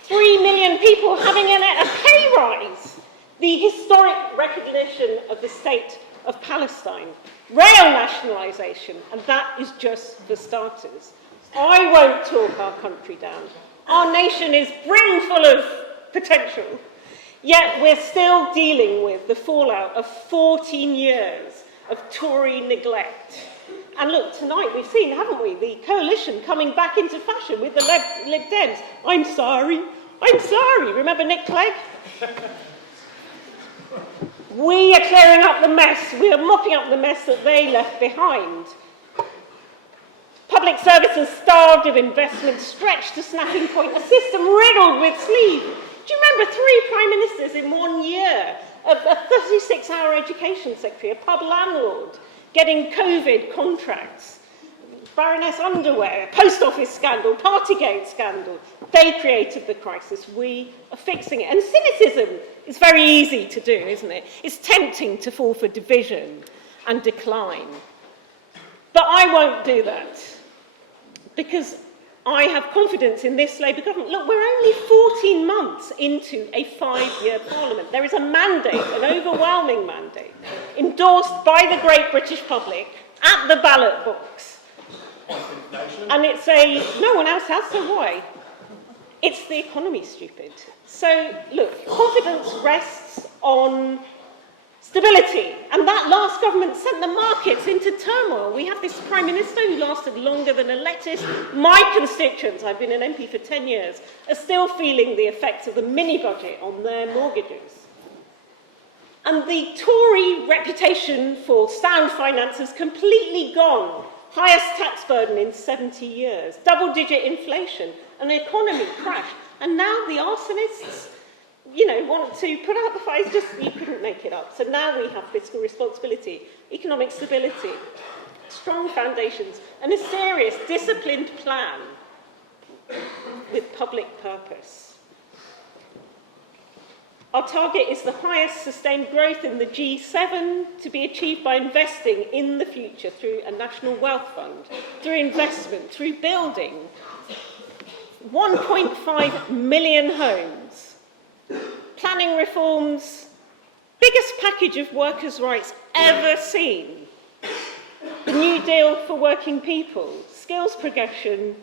3 million people having a pay rise. The historic recognition of the state of Palestine. Rail nationalisation, and that is just for starters. I won't talk our country down. Our nation is brimful of potential, yet we're still dealing with the fallout of 14 years of Tory neglect. And look, tonight we've seen, haven't we, the coalition coming back into fashion with the Lib Dems. I'm sorry. Remember Nick Clegg? We are clearing up the mess. We are mopping up the mess that they left behind. Public services starved of investment, stretched to snapping point, a system riddled with sleeve. Do you remember 3 prime ministers in 1 year? A 36-hour education secretary, a pub landlord, getting COVID contracts, Baroness Underwear, post office scandal, Partygate scandal. They created the crisis. We are fixing it. And cynicism is very easy to do, isn't it? It's tempting to fall for division and decline. But I won't do that, because I have confidence in this Labour government. Look, we're only 14 months into a 5-year parliament. There is a mandate, an overwhelming mandate, endorsed by the great British public at the ballot box. And it's no one else has, so why? It's the economy, stupid. So, look, confidence rests on stability. And that last government sent the markets into turmoil. We have this Prime Minister who lasted longer than a lettuce. My constituents, I've been an MP for 10 years, are still feeling the effects of the mini-budget on their mortgages. And the Tory reputation for sound finance has completely gone. Highest tax burden in 70 years, double-digit inflation, an economy crash. And now the arsonists, want to put out the fires, you couldn't make it up. So now we have fiscal responsibility, economic stability, strong foundations, and a serious, disciplined plan with public purpose. Our target is the highest sustained growth in the G7 to be achieved by investing in the future through a national wealth fund, through investment, through building 1.5 million homes, planning reforms, biggest package of workers' rights ever seen, the New Deal for working people, skills progression.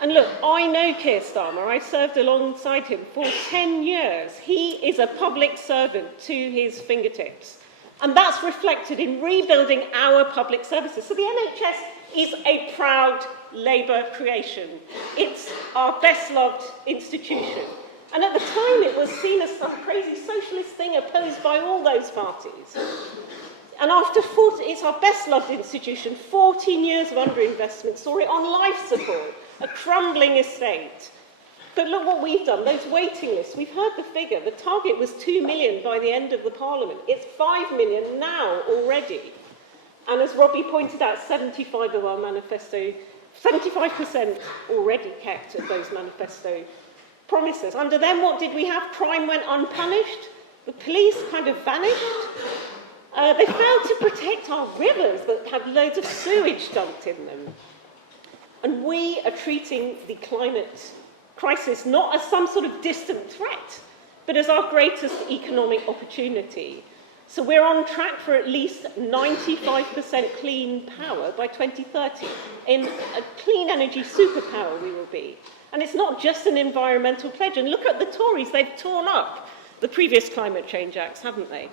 And look, I know Keir Starmer. I served alongside him for 10 years. He is a public servant to his fingertips. And that's reflected in rebuilding our public services. So the NHS is a proud Labour creation. It's our best-loved institution. And at the time, it was seen as some crazy socialist thing opposed by all those parties. And after it's our best-loved institution, 14 years of underinvestment saw it on life support, a crumbling estate. But look what we've done, those waiting lists, we've heard the figure. The target was 2 million by the end of the Parliament. It's 5 million now already. And as Robbie pointed out, 75% already kept of those manifesto promises. Under them, what did we have? Crime went unpunished. The police kind of vanished. They failed to protect our rivers that had loads of sewage dumped in them. And we are treating the climate crisis not as some sort of distant threat, but as our greatest economic opportunity. So we're on track for at least 95% clean power by 2030. In a clean energy superpower we will be. And it's not just an environmental pledge. And look at the Tories, they've torn up the previous climate change acts, haven't they?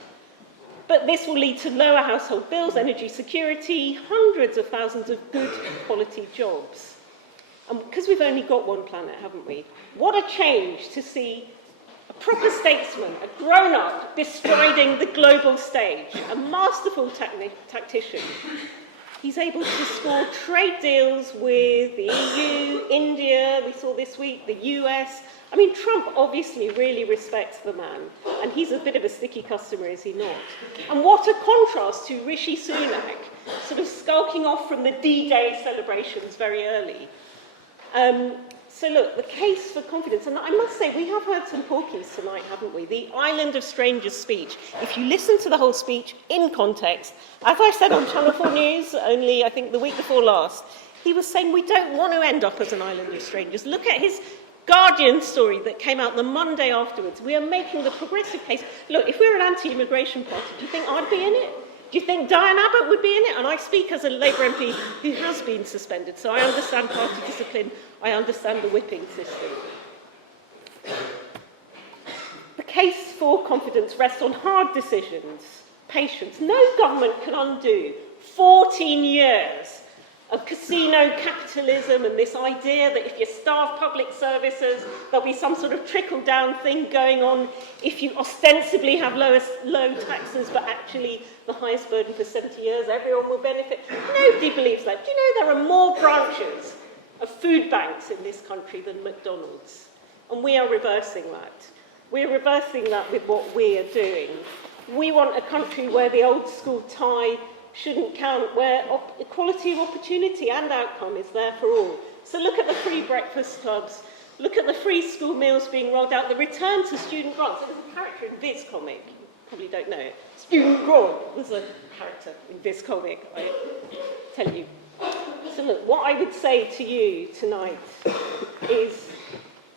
But this will lead to lower household bills, energy security, hundreds of thousands of good quality jobs. And because we've only got one planet, haven't we? What a change to see a proper statesman, a grown-up, bestriding the global stage, a masterful tactician. He's able to score trade deals with the EU, India, we saw this week, the US. I mean, Trump obviously really respects the man, and he's a bit of a sticky customer, is he not? And what a contrast to Rishi Sunak, sort of skulking off from the D-Day celebrations very early. So look, the case for confidence, and I must say, we have heard some porkies tonight, haven't we? The Island of Strangers speech. If you listen to the whole speech in context, as I said on Channel 4 News, only I think the week before last, he was saying we don't want to end up as an island of strangers. Look at his Guardian story that came out the Monday afterwards. We are making the progressive case. Look, if we're an anti-immigration party, do you think I'd be in it? Do you think Diane Abbott would be in it? And I speak as a Labour MP who has been suspended, so I understand party discipline, I understand the whipping system. The case for confidence rests on hard decisions, patience. No government can undo 14 years of casino capitalism and this idea that if you starve public services, there'll be some sort of trickle-down thing going on if you ostensibly have low taxes, but actually the highest burden for 70 years, everyone will benefit. Nobody believes that. Do you know there are more branches of food banks in this country than McDonald's? And we are reversing that. We're reversing that with what we are doing. We want a country where the old school tie shouldn't count, where equality of opportunity and outcome is there for all. So look at the free breakfast clubs, look at the free school meals being rolled out, the return to student grants. So there's a character in Viz comic, you probably don't know it. Student grant was a character in Viz comic, I tell you. So look, what I would say to you tonight is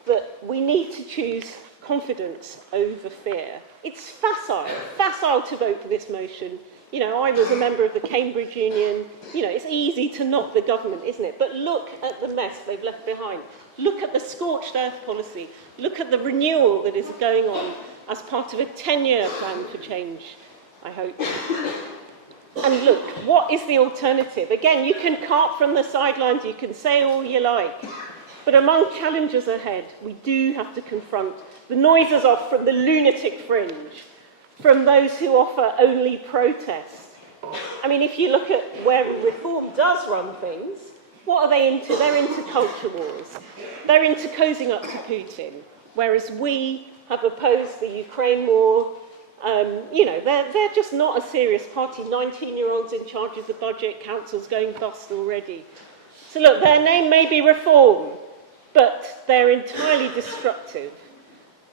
that we need to choose confidence over fear. It's facile to vote for this motion. You know, I was a member of the Cambridge Union. You know, it's easy to knock the government, isn't it? But look at the mess they've left behind. Look at the scorched earth policy. Look at the renewal that is going on as part of a 10-year plan for change, I hope. And look, what is the alternative? Again, you can cart from the sidelines, you can say all you like. But among challenges ahead, we do have to confront the noises off from the lunatic fringe, from those who offer only protest. I mean, if you look at where reform does run things, what are they into? They're into culture wars. They're into cozying up to Putin, whereas we have opposed the Ukraine war. You know, they're just not a serious party. 19-year-olds in charge of the budget, councils going bust already. So look, their name may be reform, but they're entirely destructive.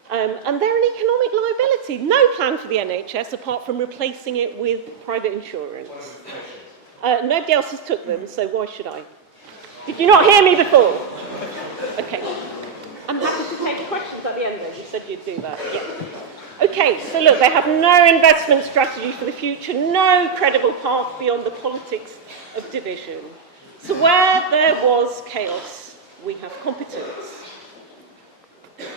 And they're an economic liability. No plan for the NHS apart from replacing it with private insurance. Nobody else has took them, so why should I? Did you not hear me before? Okay. I'm happy to take questions at the end then. You said you'd do that. Yeah. Okay, so look, they have no investment strategy for the future, no credible path beyond the politics of division. So where there was chaos, we have competence.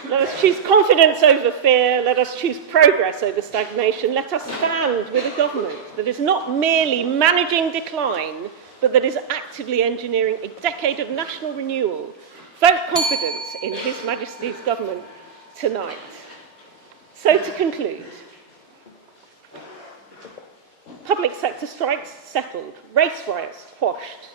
Let us choose confidence over fear. Let us choose progress over stagnation. Let us stand with a government that is not merely managing decline, but that is actively engineering a decade of national renewal. Vote confidence in His Majesty's government tonight. So to conclude, public sector strikes settled, race riots quashed,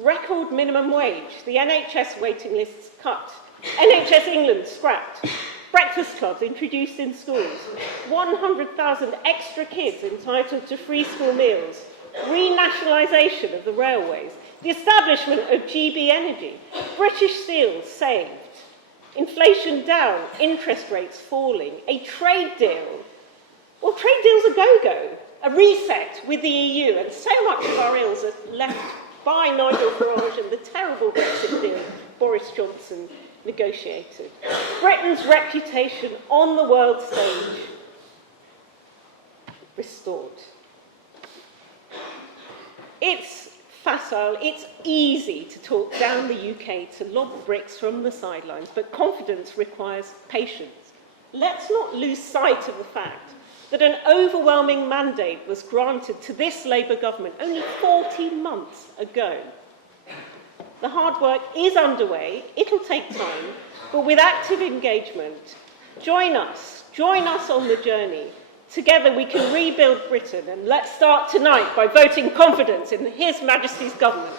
record minimum wage, the NHS waiting lists cut, NHS England scrapped, breakfast clubs introduced in schools, 100,000 extra kids entitled to free school meals, renationalisation of the railways, the establishment of GB Energy, British Steel saved, inflation down, interest rates falling, a trade deal. Well, trade deals a go-go, a reset with the EU, and so much of our ills are left by Nigel Farage and the terrible Brexit deal Boris Johnson negotiated. Britain's reputation on the world stage restored. It's facile, it's easy to talk down the UK, to lob bricks from the sidelines, but confidence requires patience. Let's not lose sight of the fact that an overwhelming mandate was granted to this Labour government only 40 months ago. The hard work is underway, it'll take time, but with active engagement, join us on the journey. Together we can rebuild Britain, and let's start tonight by voting confidence in His Majesty's government.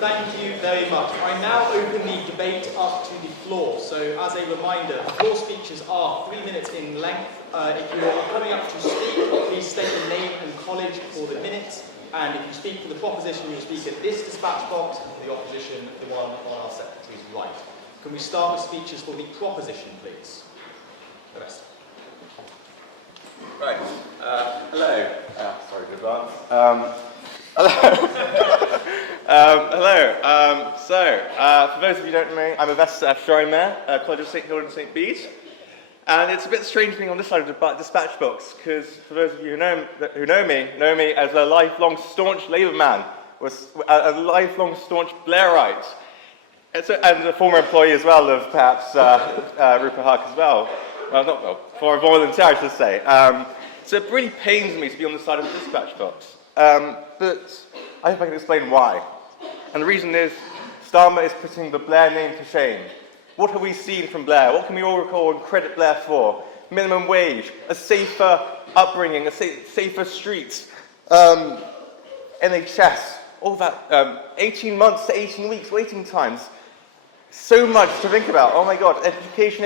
Thank you very much. I now open the debate up to the floor. So, as a reminder, the floor speeches are 3 minutes in length. If you are coming up to speak, please state your name and college for the minutes. And if you speak for the proposition, you'll speak at this dispatch box, and for the opposition, the one on our secretary's right. Can we start with speeches for the proposition, please? The rest. Right. Hello. Sorry to advance. Hello. For those of you who don't know me, I'm a West Mayor, College of St Hilda and St Bede's. And it's a bit strange being on this side of the dispatch box, because for those of you who know me as a lifelong staunch Labour man, was a lifelong staunch Blairite, and a former employee as well of perhaps Rupa as well. For a volunteer, I should say. So it really pains me to be on the side of the dispatch box. But I hope I can explain why. And the reason is, Starmer is putting the Blair name to shame. What have we seen from Blair? What can we all recall and credit Blair for? Minimum wage, a safer upbringing, safer streets, NHS, all that, 18 months to 18 weeks waiting times. So much to think about. Oh my God, education,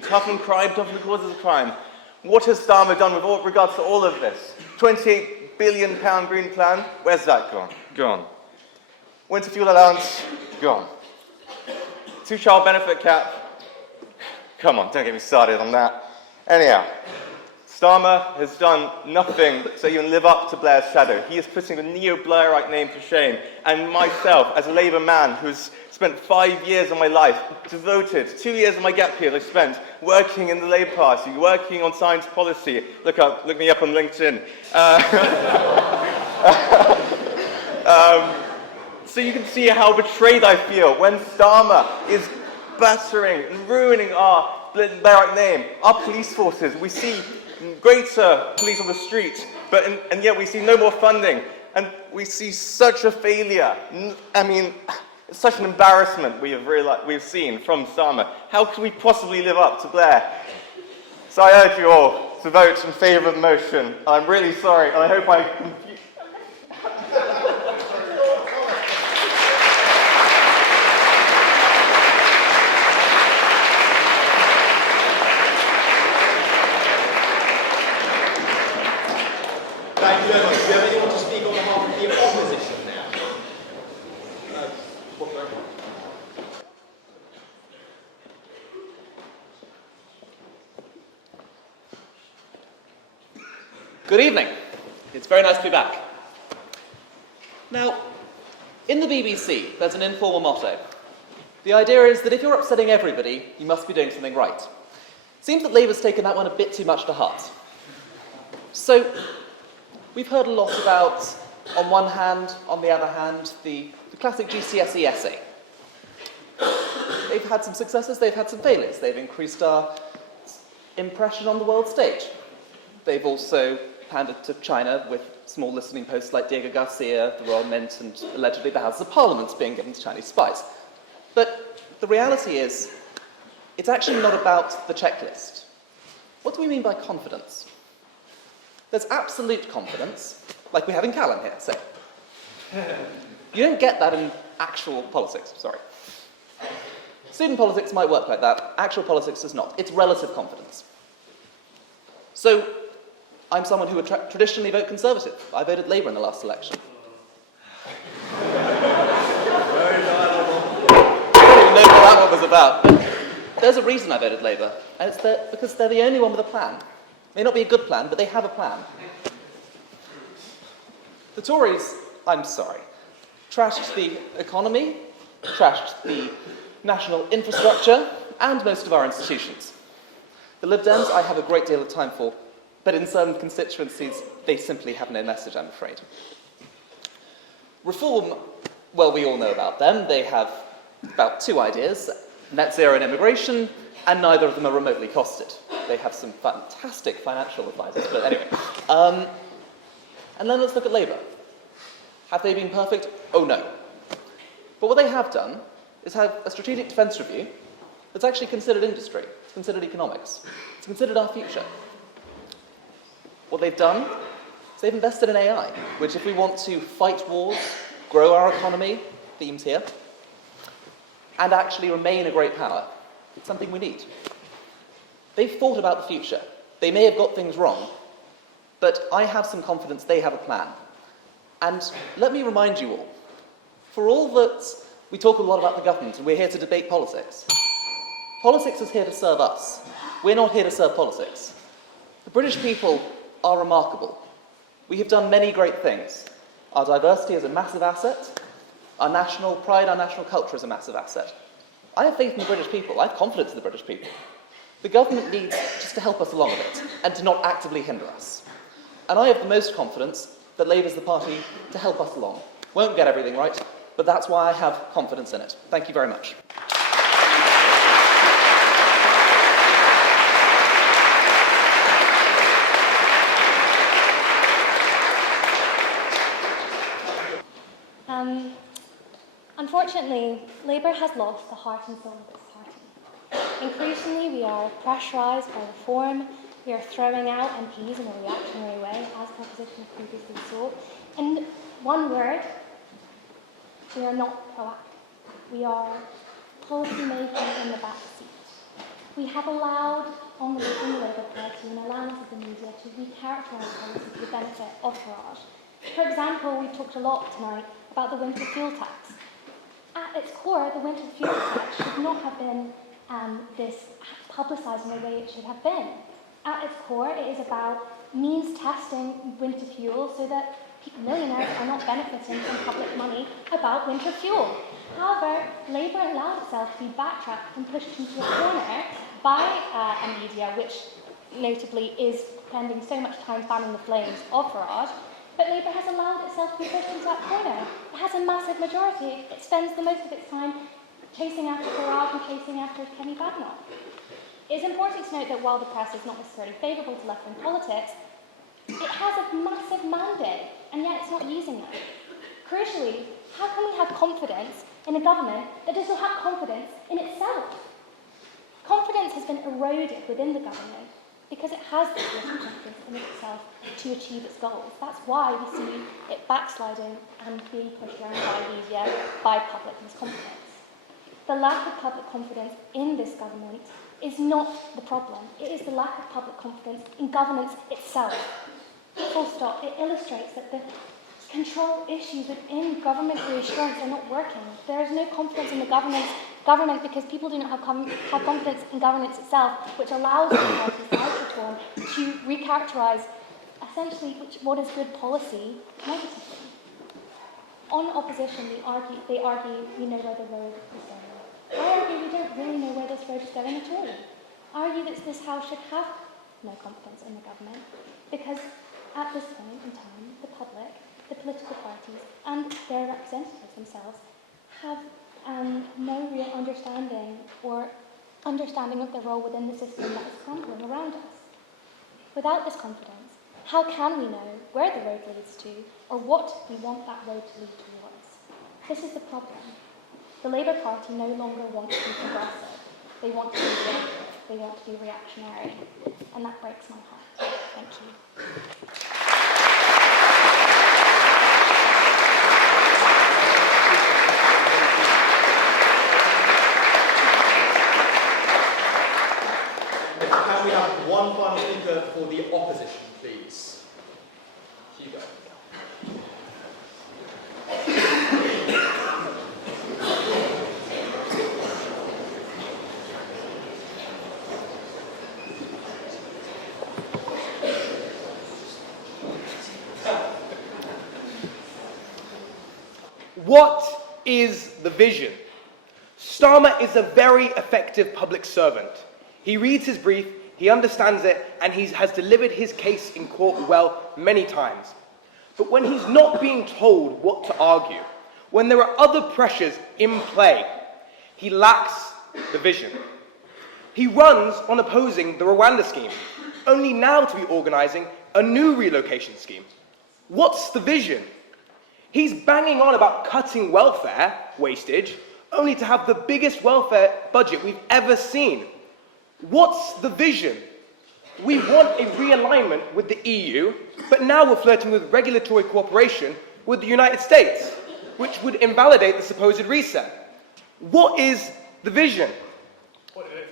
toughen crime, toughen the causes of crime. What has Starmer done with regards to all of this? £28 billion Green Plan, where's that gone? Gone. Winter fuel allowance, gone. 2-child benefit cap, come on, don't get me started on that. Anyhow, Starmer has done nothing to even live up to Blair's shadow. He is putting the neo-Blairite name to shame. And myself, as a Labour man who's spent 5 years of my life devoted, 2 years of my gap years I spent working in the Labour Party, working on science policy. Look me up on LinkedIn. So you can see how betrayed I feel when Starmer is battering and ruining our Blairite name, our police forces. We see greater police on the street, and yet we see no more funding, and we see such a failure. I mean, it's such an embarrassment we've seen from Starmer. How can we possibly live up to Blair? So I urge you all to vote in favour of the motion. I'm really sorry, and I hope I Thank you very much. Do you have anyone to speak on behalf of the opposition now? Good evening. It's very nice to be back. Now, In the BBC, there's an informal motto. The idea is that if you're upsetting everybody, you must be doing something right. Seems that Labour's taken that one a bit too much to heart. So, we've heard a lot about, on one hand, on the other hand, the classic GCSE essay. They've had some successes, they've had some failures. They've increased our impression on the world stage. They've also pandered to China with small listening posts like Diego Garcia, the Royal Mint, and allegedly the Houses of Parliament being given to Chinese spies. But the reality is, it's actually not about the checklist. What do we mean by confidence? There's absolute confidence, like we have in Callan here, say. You don't get that in actual politics, sorry. Student politics might work like that, actual politics does not. It's relative confidence. So, I'm someone who would traditionally vote Conservative. I voted Labour in the last election. I don't even know what that one was about, but there's a reason I voted Labour, and it's because they're the only one with a plan. It may not be a good plan, but they have a plan. The Tories, I'm sorry, trashed the economy, trashed the national infrastructure, and most of our institutions. The Lib Dems I have a great deal of time for, but in certain constituencies, they simply have no message, I'm afraid. Reform, well, we all know about them. They have about two ideas, net zero and immigration, and neither of them are remotely costed. They have some fantastic financial advisors, but anyway. And then let's look at Labour. Have they been perfect? Oh no. But what they have done is have a strategic defence review that's actually considered industry, it's considered economics, it's considered our future. What they've done is they've invested in AI, which if we want to fight wars, grow our economy, themes here, and actually remain a great power, it's something we need. They've thought about the future. They may have got things wrong, but I have some confidence they have a plan. And let me remind you all, for all that we talk a lot about the government and we're here to debate politics, politics is here to serve us. We're not here to serve politics. The British people are remarkable. We have done many great things. Our diversity is a massive asset. Our national pride, our national culture is a massive asset. I have faith in the British people. I have confidence in the British people. The government needs just to help us along a bit and to not actively hinder us. And I have the most confidence that Labour's the party to help us along. Won't get everything right, but that's why I have confidence in it. Thank you very much. Unfortunately, Labour has lost the heart and soul of its party. Increasingly, we are pressurised by reform. We are throwing out MPs in a reactionary way, as the opposition previously saw. In one word, we are not proactive. We are policy making in the back seat. We have allowed, in the Labour Party, an allowance of the media to recharacterise policy to the benefit of Farage. For example, we've talked a lot tonight about the winter fuel tax. At its core, the winter fuel tax should not have been this publicised in the way it should have been. At its core, it is about means testing winter fuel so that millionaires are not benefiting from public money about winter fuel. However, Labour allowed itself to be backtracked and pushed into a corner by a media which notably is spending so much time fanning the flames of Farage. But Labour has allowed itself to be pushed into that corner. It has a massive majority. It spends the most of its time chasing after Farage and chasing after Kenny Badenoch. It's important to note that while the press is not necessarily favourable to left-wing politics, it has a massive mandate, and yet it's not using it. Crucially, how can we have confidence in a government that does not have confidence in itself? Confidence has been eroded within the government because it has this little confidence in itself to achieve its goals. That's why we see it backsliding and being pushed around by media, by public misconfidence. The lack of public confidence in this government is not the problem. It is the lack of public confidence in governance itself. Full stop. It illustrates that the control issues within government reassurance are not working. There is no confidence in the government because people do not have confidence in governance itself, which allows the parties like reform to recharacterise essentially what is good policy negatively. On opposition, they argue we know where the road is going. I argue we don't really know where this road is going at all. I argue that this House should have no confidence in the government because at this point in time, the public, the political parties and their representatives themselves have no real understanding of their role within the system that is crumbling around us. Without this confidence, how can we know where the road leads to or what we want that road to lead towards? This is the problem. The Labour Party no longer wants to be progressive. They want to be reactive. They want to be reactionary. And that breaks my heart. Thank you. Can we have one final speaker for the opposition, please? Hugo. What is the vision? Starmer is a very effective public servant. He reads his brief, he understands it, and he has delivered his case in court well many times. But when he's not being told what to argue, when there are other pressures in play, he lacks the vision. He runs on opposing the Rwanda scheme, only now to be organising a new relocation scheme. What's the vision? He's banging on about cutting welfare wastage, only to have the biggest welfare budget we've ever seen. What's the vision? We want a realignment with the EU, but now we're flirting with regulatory cooperation with the United States, which would invalidate the supposed reset. What is the vision?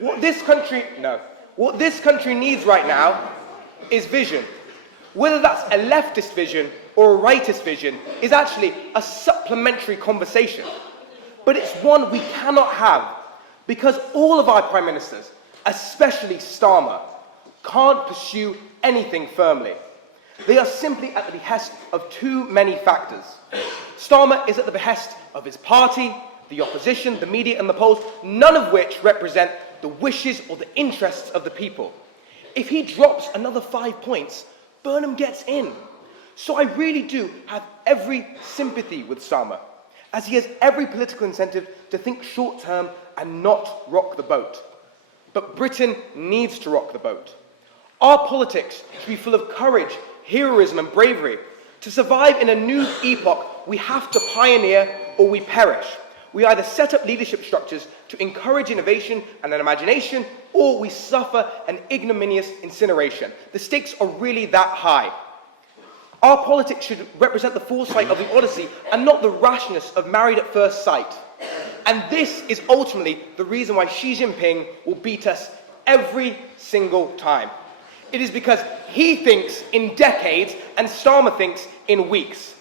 What this country needs right now is vision. Whether that's a leftist vision or a rightist vision is actually a supplementary conversation. But it's one we cannot have because all of our prime ministers, especially Starmer, can't pursue anything firmly. They are simply at the behest of too many factors. Starmer is at the behest of his party, the opposition, the media and the polls, none of which represent the wishes or the interests of the people. If he drops another 5 points, Burnham gets in. So I really do have every sympathy with Starmer, as he has every political incentive to think short-term and not rock the boat. But Britain needs to rock the boat. Our politics should be full of courage, heroism and bravery. To survive in a new epoch, we have to pioneer or we perish. We either set up leadership structures to encourage innovation and an imagination, or we suffer an ignominious incineration. The stakes are really that high. Our politics should represent the foresight of the Odyssey and not the rashness of Married at First Sight. And this is ultimately the reason why Xi Jinping will beat us every single time. It is because he thinks in decades and Starmer thinks in weeks.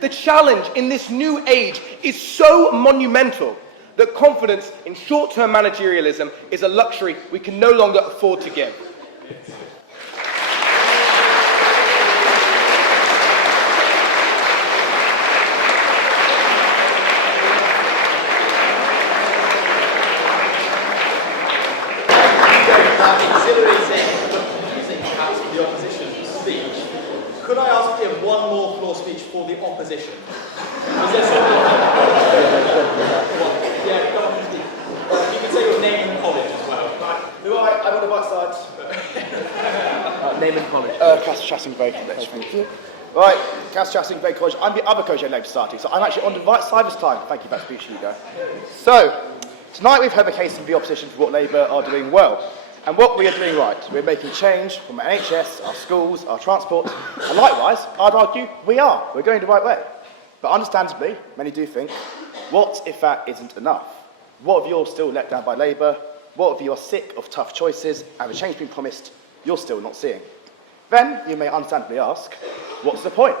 The challenge in this new age is so monumental that confidence in short-term managerialism is a luxury we can no longer afford to give. Could I ask him one more floor speech for the opposition? Is there someone? Yeah, come on, speak. You can say your name and college as well. I'm on the right side. Name and college. Cass Chassing Bay College. Thank you. Right, Cass Chassing Bay College. I'm the other coach at Labour Society, so I'm actually on the right side this time. Thank you for that speech, Hugo. So, tonight we've heard the case of the opposition for what Labour are doing well. And what we are doing right. We're making change from our NHS, our schools, our transport, and likewise, I'd argue, we're going the right way. But understandably, many do think, what if that isn't enough? What if you're still let down by Labour? What if you are sick of tough choices and the change being promised you're still not seeing? Then you may understandably ask, what's the point?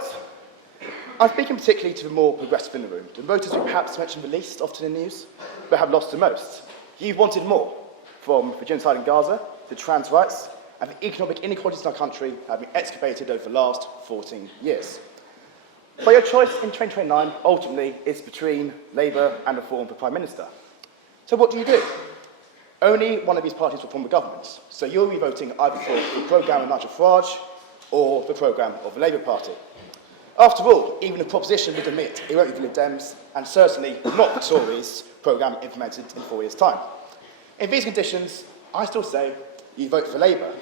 I'm speaking particularly to the more progressive in the room, the voters who perhaps mention the least often in the news, but have lost the most. You've wanted more. From the genocide in Gaza, to trans rights, and the economic inequalities in our country have been excavated over the last 14 years. But your choice in 2029 ultimately is between Labour and Reform for Prime Minister. So what do? Only one of these parties will form a government. So you'll be voting either for the programme of Nigel Farage or the programme of the Labour Party. After all, even the proposition would admit it won't be the Lib Dems and certainly not the Tories' programme implemented in 4 years' time. In these conditions, I still say you vote for Labour,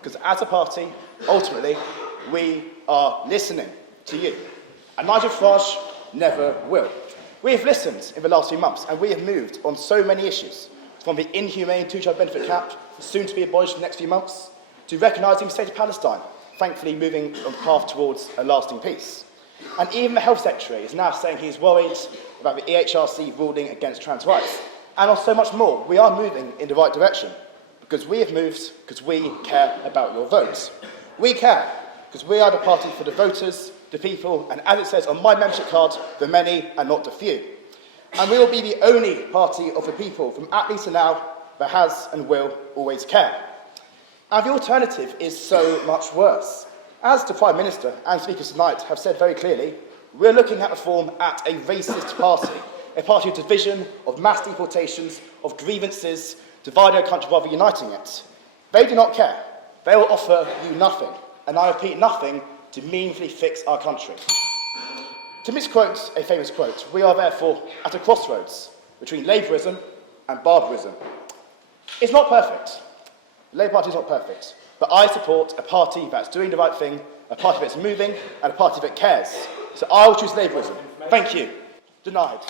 because as a party, ultimately, we are listening to you. And Nigel Farage never will. We have listened in the last few months, and we have moved on so many issues, from the inhumane two-child benefit cap, soon to be abolished in the next few months, to recognising the state of Palestine, thankfully moving on the path towards a lasting peace. And even the Health Secretary is now saying he's worried about the EHRC ruling against trans rights. And on so much more, we are moving in the right direction, because we have moved because we care about your votes. We care because we are the party for the voters, the people, and as it says on my membership card, the many and not the few. And we will be the only party of the people from at least now that has and will always care. And the alternative is so much worse. As the Prime Minister and speakers tonight have said very clearly, we're looking at reform at a racist party, a party of division, of mass deportations, of grievances, dividing a country rather than uniting it. They do not care. They will offer you nothing, and I repeat, nothing to meaningfully fix our country. To misquote a famous quote, we are therefore at a crossroads between Labourism and barbarism. It's not perfect. The Labour Party is not perfect, but I support a party that's doing the right thing, a party that's moving, and a party that cares. So I will choose Labourism. Thank you. Denied.